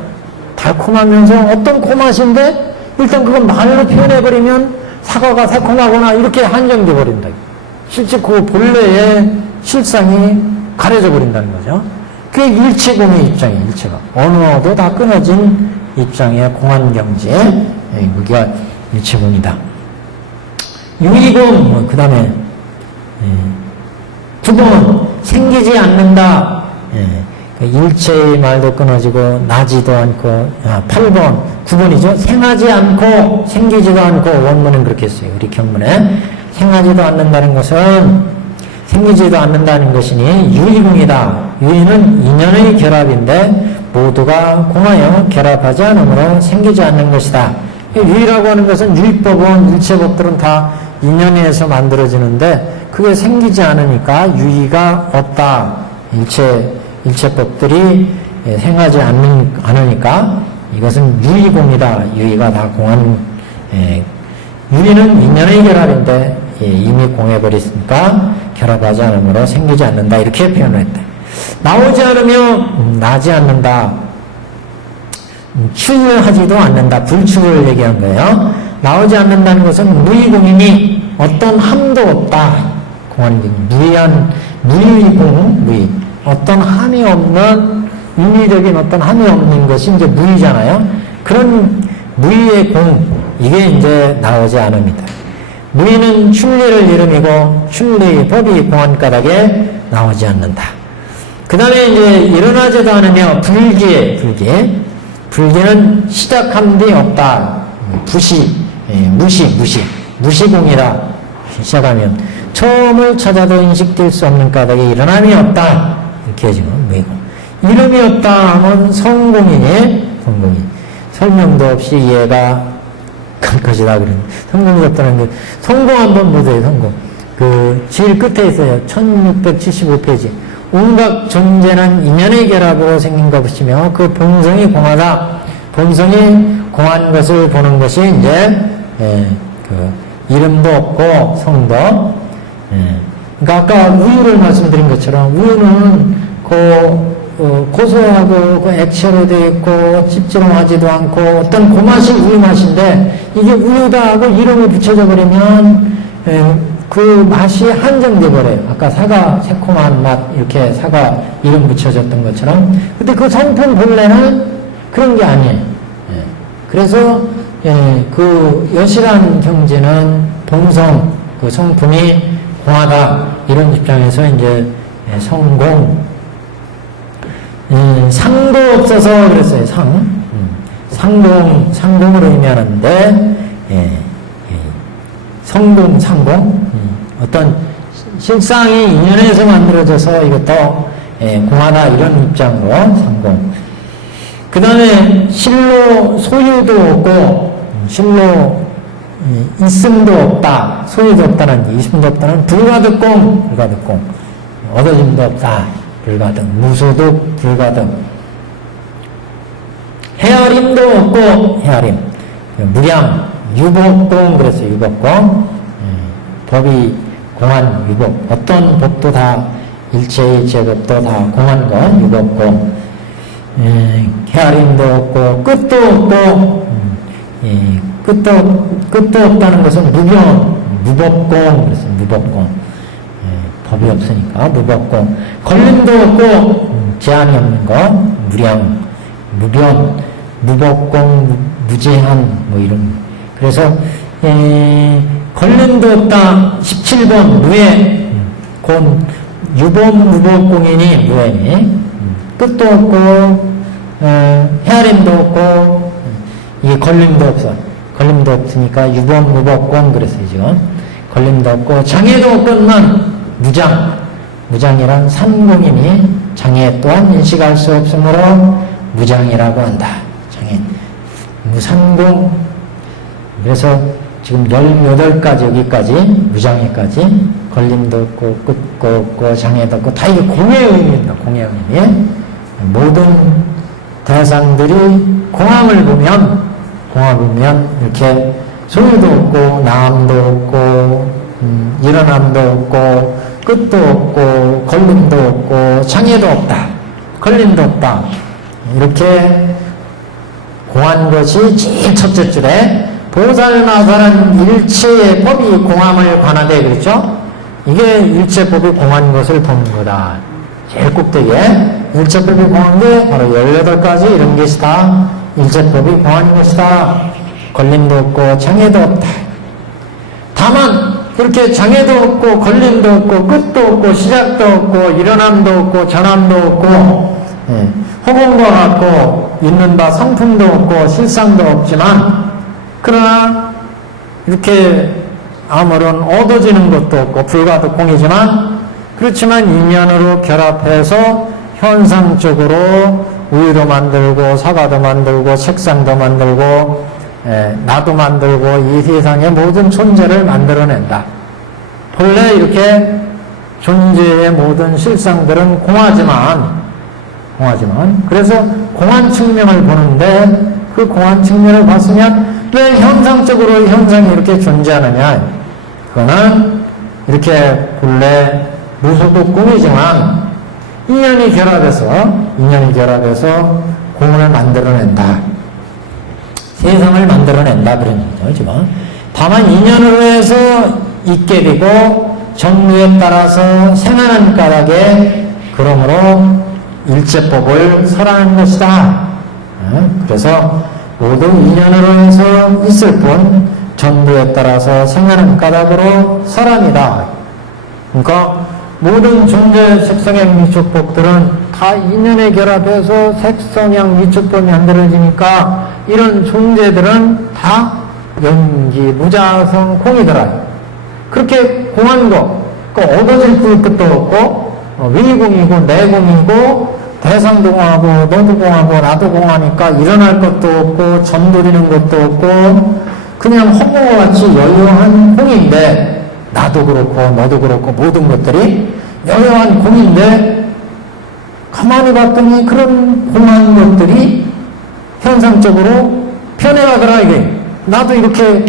달콤하면서 어떤 고맛인데 일단 그건 말로 표현해버리면 사과가 새콤하거나 이렇게 한정돼 버린다. 실제 그 본래의 실상이 가려져 버린다는 거죠. 그게 일체공의 입장이에요. 일체가. 언어도 다 끊어진 입장의 공안경지에 여기가 일체공이다. 유의공, 그 다음에 9번 생기지 않는다. 일체의 말도 끊어지고 나지도 않고 8번 9번이죠. 생하지 않고 생기지도 않고 원문은 그렇게 했어요. 우리 경문에 생하지도 않는다는 것은 생기지도 않는다는 것이니 유의공이다. 유의는 인연의 결합인데 모두가 공하여 결합하지 않으므로 생기지 않는 것이다. 유의라고 하는 것은 유의법은 일체법들은 다 인연에 의해서 만들어지는데 그게 생기지 않으니까 유의가 없다. 일체법들이 생하지 않으니까 이것은 유의공이다. 유의가 다 공한, 유의는 인연의 결합인데 이미 공해버렸으니까 결합하지 않으므로 생기지 않는다. 이렇게 표현을 했다. 나오지 않으며 나지 않는다. 출하지도 않는다. 불출을 얘기한 거예요. 나오지 않는다는 것은 무의공이니 어떤 함도 없다. 공안경 무의공, 무의. 어떤 함이 없는, 윤리적인 어떤 함이 없는 것이 이제 무의잖아요. 그런 무의의 공, 이게 이제 나오지 않습니다. 무의는 출리를 이름이고, 출리, 법이 공안가닥에 나오지 않는다. 그 다음에 이제 일어나지도 않으며 불기는 시작함이 없다. 무시공이다. 시작하면 처음을 찾아도 인식될 수 없는 까닭에 일어남이 없다. 이렇게 지금 무의공. 이름이 없다 하면 성공이니 설명도 없이 이해가 갈 것이다. 그러는 성공이 없다는 게 성공 한번 보세요. 성공. 그 제일 끝에 있어요. 1675페이지. 온갖 존재는 인연의 결합으로 생긴 것이며 그 본성이 공하다. 본성이 공한 것을 보는 것이 이제 그 이름도 없고 성도. 그러니까 아까 우유를 말씀드린 것처럼 우유는 고소하고 그 액체로 되어 있고 찝찝하지도 않고 어떤 고맛이 우유 맛인데 이게 우유다 하고 이름을 붙여져 버리면 그 맛이 한정돼 버려요. 아까 사과 새콤한 맛 이렇게 사과 이름 붙여졌던 것처럼. 근데 그 성품 본래는 그런 게 아니에요. 그래서 그 여실한 경지는 본성 그 성품이 공하다 이런 입장에서 이제 성공 상도 없어서 그랬어요. 상공으로 의미하는데 상공 어떤 실상이 인연에서 만들어져서 이것도 공하다 이런 입장으로 상공. 그 다음에 실로 소유도 없고 실로 있음도 없다. 소유도 없다는 있음도 없다는 불가득공 얻어짐도 없다. 불가득 무소득 불가득 헤아림도 없고 헤아림 무량 유법공 그래서 유법공 법이 공한 유법 어떤 법도 다 일체의 제법도 다 공한 것 유법공 헤아림도 없고 끝도 없고 끝도 없다는 것은 무법공 그래서 무법공 법이 없으니까 무법공 걸림도 없고 제한이 없는 거 무량 무변, 무법공, 무제한 뭐 이런. 그래서 걸림도 없다 17번 무해 곤 유법 무법공이니 무해니 끝도 없고 헤아림도 없고 이게 걸림도 없어. 걸림도 없으니까 유법 무법공 그랬어요 지금. 걸림도 없고 장애도 없건만 무장이란 산공이니 장애 또한 인식할 수 없으므로 무장이라고 한다. 장애 무산공. 그래서 지금 18가지 여기까지 무장애까지 걸림도 없고 끝도 없고 장애도 없고 다 이게 공의 의미입니다. 공의 의미. 모든 대상들이 공함을 보면 이렇게 소유도 없고 나함도 없고 일어남도 없고 끝도 없고 걸림도 없고 장애도 없다. 걸림도 없다. 이렇게 공한 것이 제일 첫째 줄에 보살마살은 일체의 법이 공함을 관하되 그랬죠? 이게 일체법이 공한 것을 보는 거다. 제일 꼭대기에 일체법이 공한 게 바로 18가지 이런 것이 다 일체법이 공한 것이다. 걸림도 없고 장애도 없다. 다만 그렇게 장애도 없고 걸림도 없고 끝도 없고 시작도 없고 일어남도 없고 전함도 없고 허공도 없고 있는 바 성품도 없고 실상도 없지만 그러나 이렇게 아무런 얻어지는 것도 없고 불가득공이지만 그렇지만 인연으로 결합해서 현상적으로 우유도 만들고 사과도 만들고 책상도 만들고 나도 만들고 이 세상의 모든 존재를 만들어낸다. 본래 이렇게 존재의 모든 실상들은 공하지만 그래서 공한 측면을 보는데 그 공한 측면을 봤으면 왜 현상적으로 현상이 이렇게 존재하느냐. 그거는 이렇게 본래 무소도 꿈이지만 인연이 결합해서 공을 만들어낸다. 세상을 만들어낸다 그런 얘기죠 지금. 다만 인연으로 해서 있게 되고 정무에 따라서 생하는 까닭에 그러므로 일체법을 설하는 것이다. 그래서 모두 인연으로 해서 있을 뿐 정부에 따라서 생하는 까닭으로 설합니다. 그러니까 모든 존재 색성형 미축법들은 다 인연에 결합해서 색성형 미축법이 만들어지니까 이런 존재들은 다 연기, 무자성, 공이더라. 그렇게 공한 거, 그 얻어질 것도 없고 위공이고 내공이고 대상도 공하고 너도 공하고 나도 공하니까 일어날 것도 없고 점들이는 것도 없고 그냥 허공과 같이 여유한 공인데 나도 그렇고 너도 그렇고 모든 것들이 여유한 공인데 가만히 봤더니 그런 공한 것들이 현상적으로 변해가더라 이게. 나도 이렇게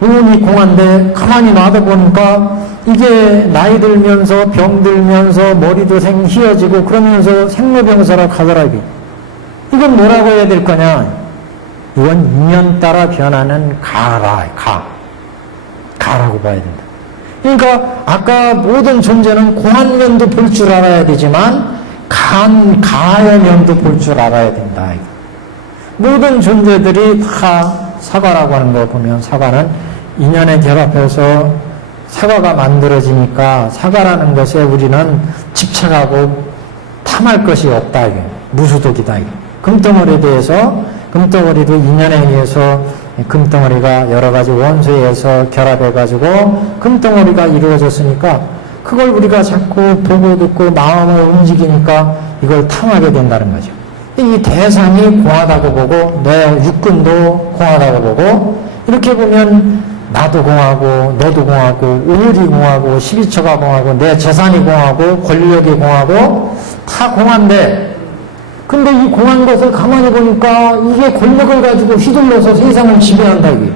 운이 공한데 가만히 놔둬보니까 이게 나이 들면서 병 들면서 머리도 휘어지고 그러면서 생로병사라 가더라 이게. 이건 뭐라고 해야 될 거냐. 이건 인연 따라 변하는 가라고 봐야 된다. 그러니까 아까 모든 존재는 공한 면도 볼 줄 알아야 되지만 가의 면도 볼 줄 알아야 된다. 모든 존재들이 다 사과라고 하는 거 보면 사과는 인연에 결합해서 사과가 만들어지니까 사과라는 것에 우리는 집착하고 탐할 것이 없다. 이게. 무수독이다. 이게. 금덩어리에 대해서 금덩어리도 인연에 의해서 금덩어리가 여러 가지 원소에 의해서 결합해가지고 금덩어리가 이루어졌으니까 그걸 우리가 자꾸 보고 듣고 마음을 움직이니까 이걸 탐하게 된다는 거죠. 이 대상이 공하다고 보고 내 육근도 공하다고 보고 이렇게 보면 나도 공하고 너도 공하고 우물이 공하고 12처가 공하고 내 재산이 공하고 권력이 공하고 다 공한데 근데 이 공한 것을 가만히 보니까 이게 권력을 가지고 휘둘러서 세상을 지배한다 이게.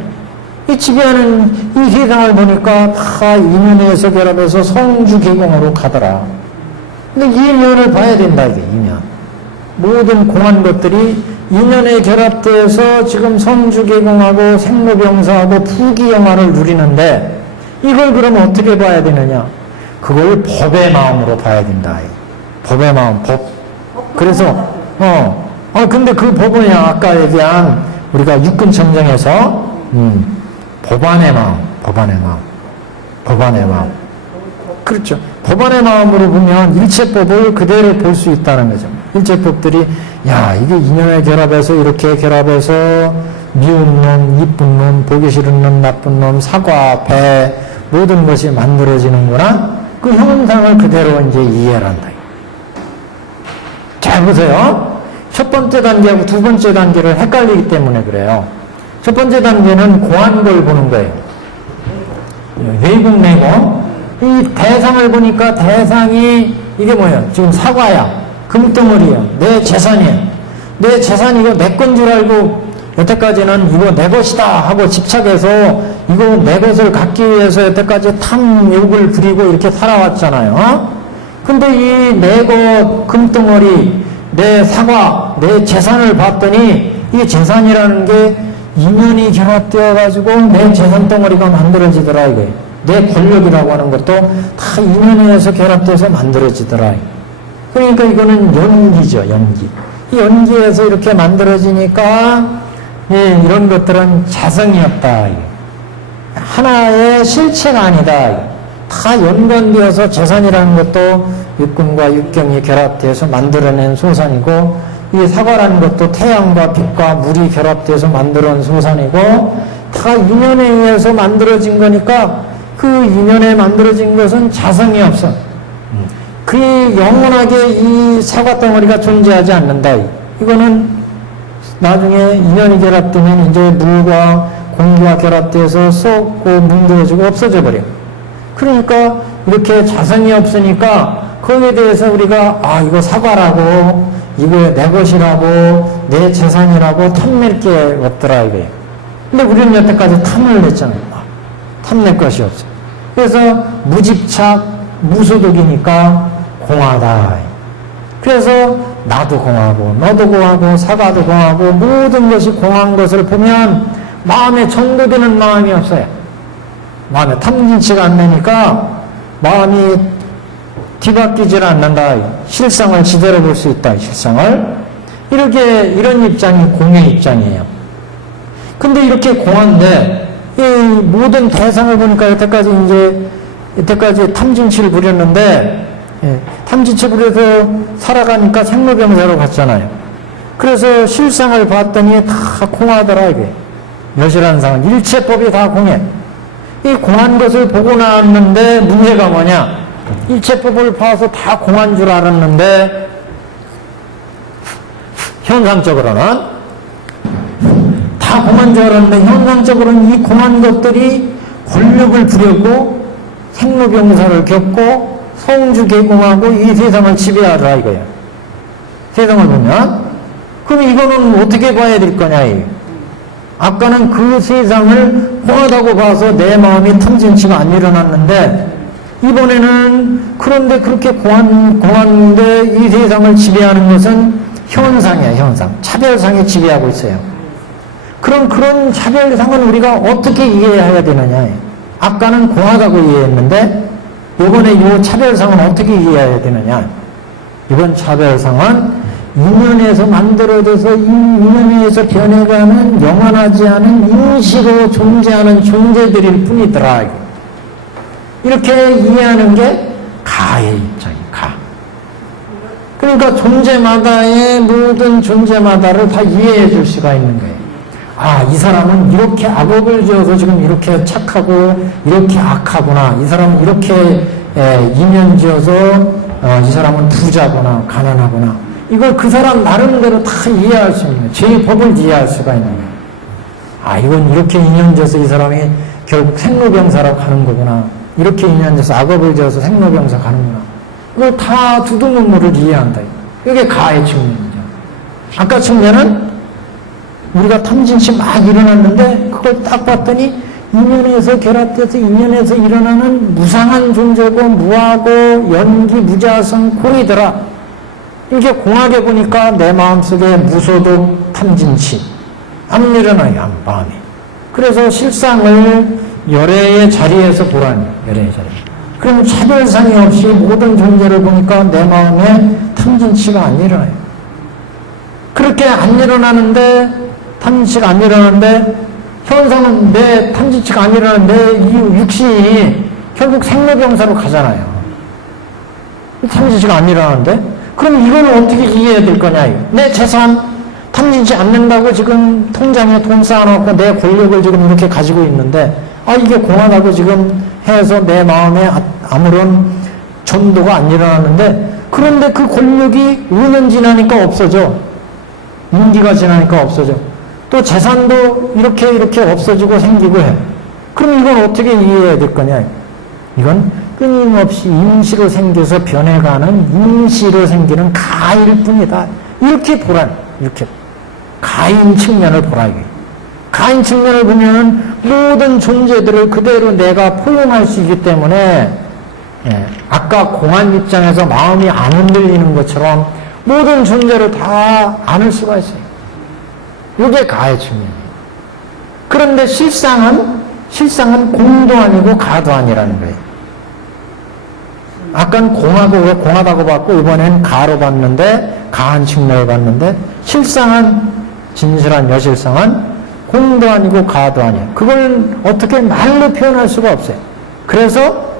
이 지배하는 이 세상을 보니까 다 인연에서 결합해서 성주계공으로 가더라. 근데 이 면을 봐야 된다 이게 이면. 모든 공한 것들이 인연에 결합돼서 지금 성주계공하고 생로병사하고 부귀영화를 누리는데 이걸 그럼 어떻게 봐야 되느냐? 그걸 법의 마음으로 봐야 된다. 법의 마음, 법. 그래서 근데 그 법은요, 아까 얘기한 우리가 육근청정에서, 법안의 마음. 그렇죠. 법안의 마음으로 보면 일체법을 그대로 볼 수 있다는 거죠. 일체법들이, 야, 이게 인연의 결합에서 이렇게 결합해서 미운 놈, 이쁜 놈, 보기 싫은 놈, 나쁜 놈, 사과, 배, 모든 것이 만들어지는구나. 그 현상을 그대로 이제 이해를 한다. 잘 보세요. 첫 번째 단계하고 두 번째 단계를 헷갈리기 때문에 그래요. 첫 번째 단계는 공한 걸 보는 거예요. 외국 내고 이 대상을 보니까 대상이 이게 뭐예요? 지금 사과야, 금덩어리야, 내 재산이야. 내 재산 이거 내 건 줄 알고 여태까지는 이거 내 것이다 하고 집착해서 이거 내 것을 갖기 위해서 여태까지 탐욕을 부리고 이렇게 살아왔잖아요. 근데 이 내 것, 금덩어리, 내 사과, 내 재산을 봤더니 이 재산이라는 게 인연이 결합되어 가지고 내 재산 덩어리가 만들어지더라 이거예요. 내 권력이라고 하는 것도 다 인연에 의해서 결합돼서 만들어지더라. 그러니까 이거는 연기죠, 연기. 이 연기에서 이렇게 만들어지니까 이런 것들은 자성이 없다. 하나의 실체가 아니다. 다 연관되어서 재산이라는 것도 육군과 육경이 결합되어서 만들어낸 소산이고, 이 사과라는 것도 태양과 빛과 물이 결합돼서 만들어낸 소산이고, 다 인연에 의해서 만들어진 거니까 그 인연에 만들어진 것은 자성이 없어. 그 영원하게 이 사과 덩어리가 존재하지 않는다. 이거는 나중에 인연이 결합되면 이제 물과 공기와 결합돼서 썩고 뭉개지고 없어져 버려. 그러니까 이렇게 자성이 없으니까 거기에 대해서 우리가 이거 사과라고, 이거 내 것이라고, 내 재산이라고 탐낼 게 없더라 이거예요. 근데 우리는 여태까지 탐을 냈잖아요. 탐낼 것이 없어. 그래서 무집착, 무소득이니까 공하다. 그래서 나도 공하고, 너도 공하고, 사과도 공하고, 모든 것이 공한 것을 보면 마음에 정도되는 마음이 없어요. 마음에 탐진치가 안 나니까 마음이 뒤바뀌질 않는다. 실상을 지대로 볼 수 있다. 실상을. 이런 입장이 공의 입장이에요. 근데 이렇게 공한데 이 모든 대상을 보니까 여태까지 탐진치를 부렸는데, 탐진치 부려서 살아가니까 생로병사로 갔잖아요. 그래서 실상을 봤더니 다 공하더라 이게. 여실한상은 일체법이 다 공해. 이 공한 것을 보고 나왔는데 문제가 뭐냐? 일체법을 봐서 다 공한 줄 알았는데 현상적으로는 다 공한 줄 알았는데 현상적으로는 이 공한 것들이 권력을 부렸고 생로병사를 겪고 성주개공하고 이 세상을 지배하더라 이거예요. 세상을 보면. 그럼 이거는 어떻게 봐야 될 거냐 이거예요. 아까는 그 세상을 공하다고 봐서 내 마음이 탐진치가 안 일어났는데, 이번에는 그런데 그렇게 공한데 이 세상을 지배하는 것은 현상이야, 현상. 차별상이 지배하고 있어요. 그럼 그런 차별상은 우리가 어떻게 이해해야 되느냐. 아까는 공하다고 이해했는데 이번에 이 차별상은 어떻게 이해해야 되느냐. 이번 차별상은 인연에서 만들어져서 이 인연에서 변해가는 영원하지 않은 임시로 존재하는 존재들일 뿐이더라. 이렇게 이해하는 게 가의 입장이에요. 가. 그러니까 존재마다의 모든 존재마다를 다 이해해 줄 수가 있는 거예요. 이 사람은 이렇게 악업을 지어서 지금 이렇게 착하고 이렇게 악하구나. 이 사람은 이렇게 인연 지어서 이 사람은 부자구나, 가난하구나. 이걸 그 사람 나름대로 다 이해할 수 있는 거예요. 제 법을 이해할 수가 있는 거예요. 이건 이렇게 인연져서 이 사람이 결국 생로병사라고 가는 거구나. 이렇게 인연져서 악업을 지어서 생로병사 가는구나. 이걸 다 두두문물을 이해한다. 이게 가의 측면이죠. 아까 측면은 우리가 탐진치 막 일어났는데 그걸 딱 봤더니 인연에서 결합돼서 인연에서 일어나는 무상한 존재고 무하고 연기, 무자성, 공이더라. 이렇게 공하게 보니까 내 마음속에 무소득 탐진치 안 일어나요, 마음이. 그래서 실상을 열애의 자리에서 보라니, 열애의 자리. 그럼 차별상이 없이 모든 존재를 보니까 내 마음에 탐진치가 안 일어나요. 그렇게 안 일어나는데, 탐진치가 안 일어나는데, 현상은 내 탐진치가 안 일어나는데, 이 육신이 결국 생로병사로 가잖아요. 탐진치가 안 일어나는데? 그럼 이거는 어떻게 이해해야 될 거냐? 내 재산 탐진치 않는다고 지금 통장에 돈 쌓아놓고 내 권력을 지금 이렇게 가지고 있는데, 이게 공하다고 지금 해서 내 마음에 아무런 전도가 안 일어나는데, 그런데 그 권력이 5년 지나니까 없어져. 임기가 지나니까 없어져. 또 재산도 이렇게 없어지고 생기고 해. 그럼 이건 어떻게 이해해야 될 거냐? 이건 끊임없이 임시로 생겨서 변해가는 임시로 생기는 가일 뿐이다. 이렇게 보라. 이렇게. 가인 측면을 보라. 이게. 가인 측면을 보면은 모든 존재들을 그대로 내가 포용할 수 있기 때문에, 아까 공안 입장에서 마음이 안 흔들리는 것처럼 모든 존재를 다 안을 수가 있어요. 이게 가의 측면이에요. 그런데 실상은 공도 아니고 가도 아니라는 거예요. 아까는 공하다고 봤고, 이번엔 가로 봤는데, 가한 측면을 봤는데, 진실한 여실상은 공도 아니고 가도 아니에요. 그걸 어떻게 말로 표현할 수가 없어요. 그래서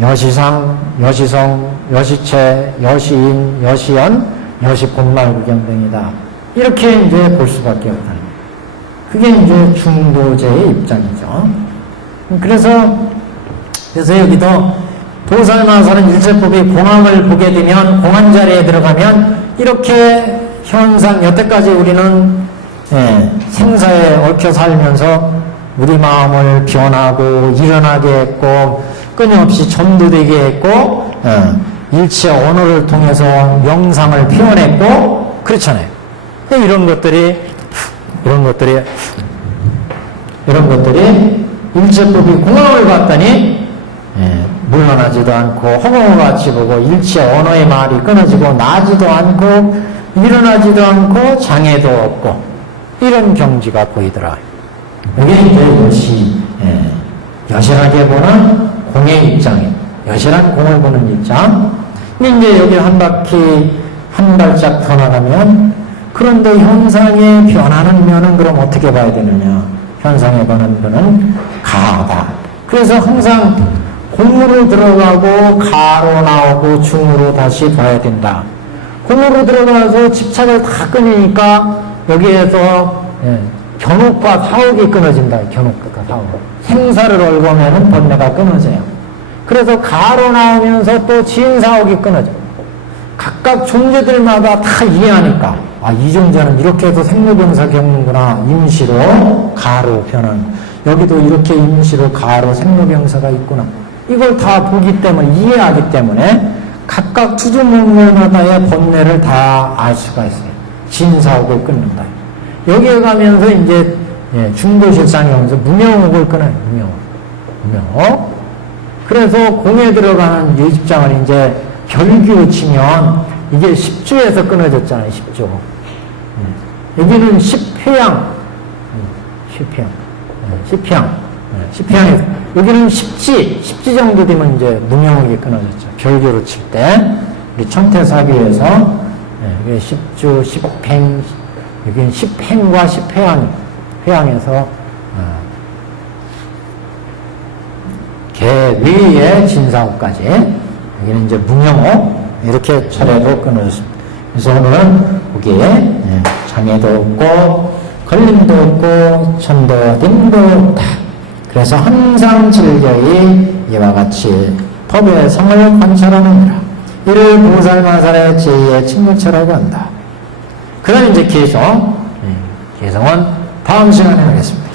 여시상, 여시성, 여시체, 여시인, 여시연, 여시본말구경등이다. 이렇게 이제 볼 수밖에 없다. 그게 이제 중도제의 입장이죠. 그래서 여기도 보살마살은 일체법이 공함을 보게 되면, 공한 자리에 들어가면 이렇게 현상, 여태까지 우리는 생사에 얽혀 살면서 우리 마음을 변하고 일어나게 했고, 끊임없이 전도되게 했고, 일체 언어를 통해서 명상을 표현했고, 그렇잖아요. 이런 것들이 일체법이 공함을 봤더니 물러나지도 않고 허공같이 보고, 일체 언어의 말이 끊어지고 나지도 않고 일어나지도 않고 장애도 없고, 이런 경지가 보이더라. 이게 이제 여실하게 보는 공의 입장이에요. 여실한 공을 보는 입장. 근데 이제 여기 한 바퀴 한 발짝 더 나가면, 그런데 현상의 변하는 면은 그럼 어떻게 봐야 되느냐? 현상의 변하는 면은 가다. 그래서 항상 공으로 들어가고 가로 나오고 중으로 다시 봐야 된다. 공으로 들어가서 집착을 다 끊으니까 여기에서 견옥과 사옥이 끊어진다. 견옥과 사옥. 생사를 얽으면 번뇌가 끊어져요. 그래서 가로 나오면서 또 지인사옥이 끊어져. 각각 존재들마다 다 이해하니까, 이 존재는 이렇게 해서 생로병사 겪는구나. 임시로 가로 변하는. 여기도 이렇게 임시로 가로 생로병사가 있구나. 이걸 다 보기 때문에, 이해하기 때문에 각각 투주문물마다의 번뇌를 다 알 수가 있어요. 진사옥을 끊는다. 여기에 가면서 이제 중도실상이 오면서 무명옥을 끊어요. 무명옥. 그래서 공에 들어가는 이 입장을 이제 결규로 치면 이게 10주에서 끊어졌잖아요. 10주. 여기는 10회양. 10회양에서. 여기는 10지 정도 되면 이제 무명옥이 끊어졌죠. 결규로 칠 때. 우리 천태사비에서 이게 10주, 10행, 여기는 10행과 10회양에서 개위의 진사옥까지, 여기는 이제 무명옥, 이렇게 차례로 끊어졌습니다. 그래서 오늘은 거기에 장애도 없고 걸림도 없고 천도됨도 없다. 그래서 항상 즐겨이 이와 같이 법의 성을 관찰하느니라. 이를 보살마살의 제2의 침묵처라고 한다. 그 다음 이제 개성은 다음 시간에 하겠습니다.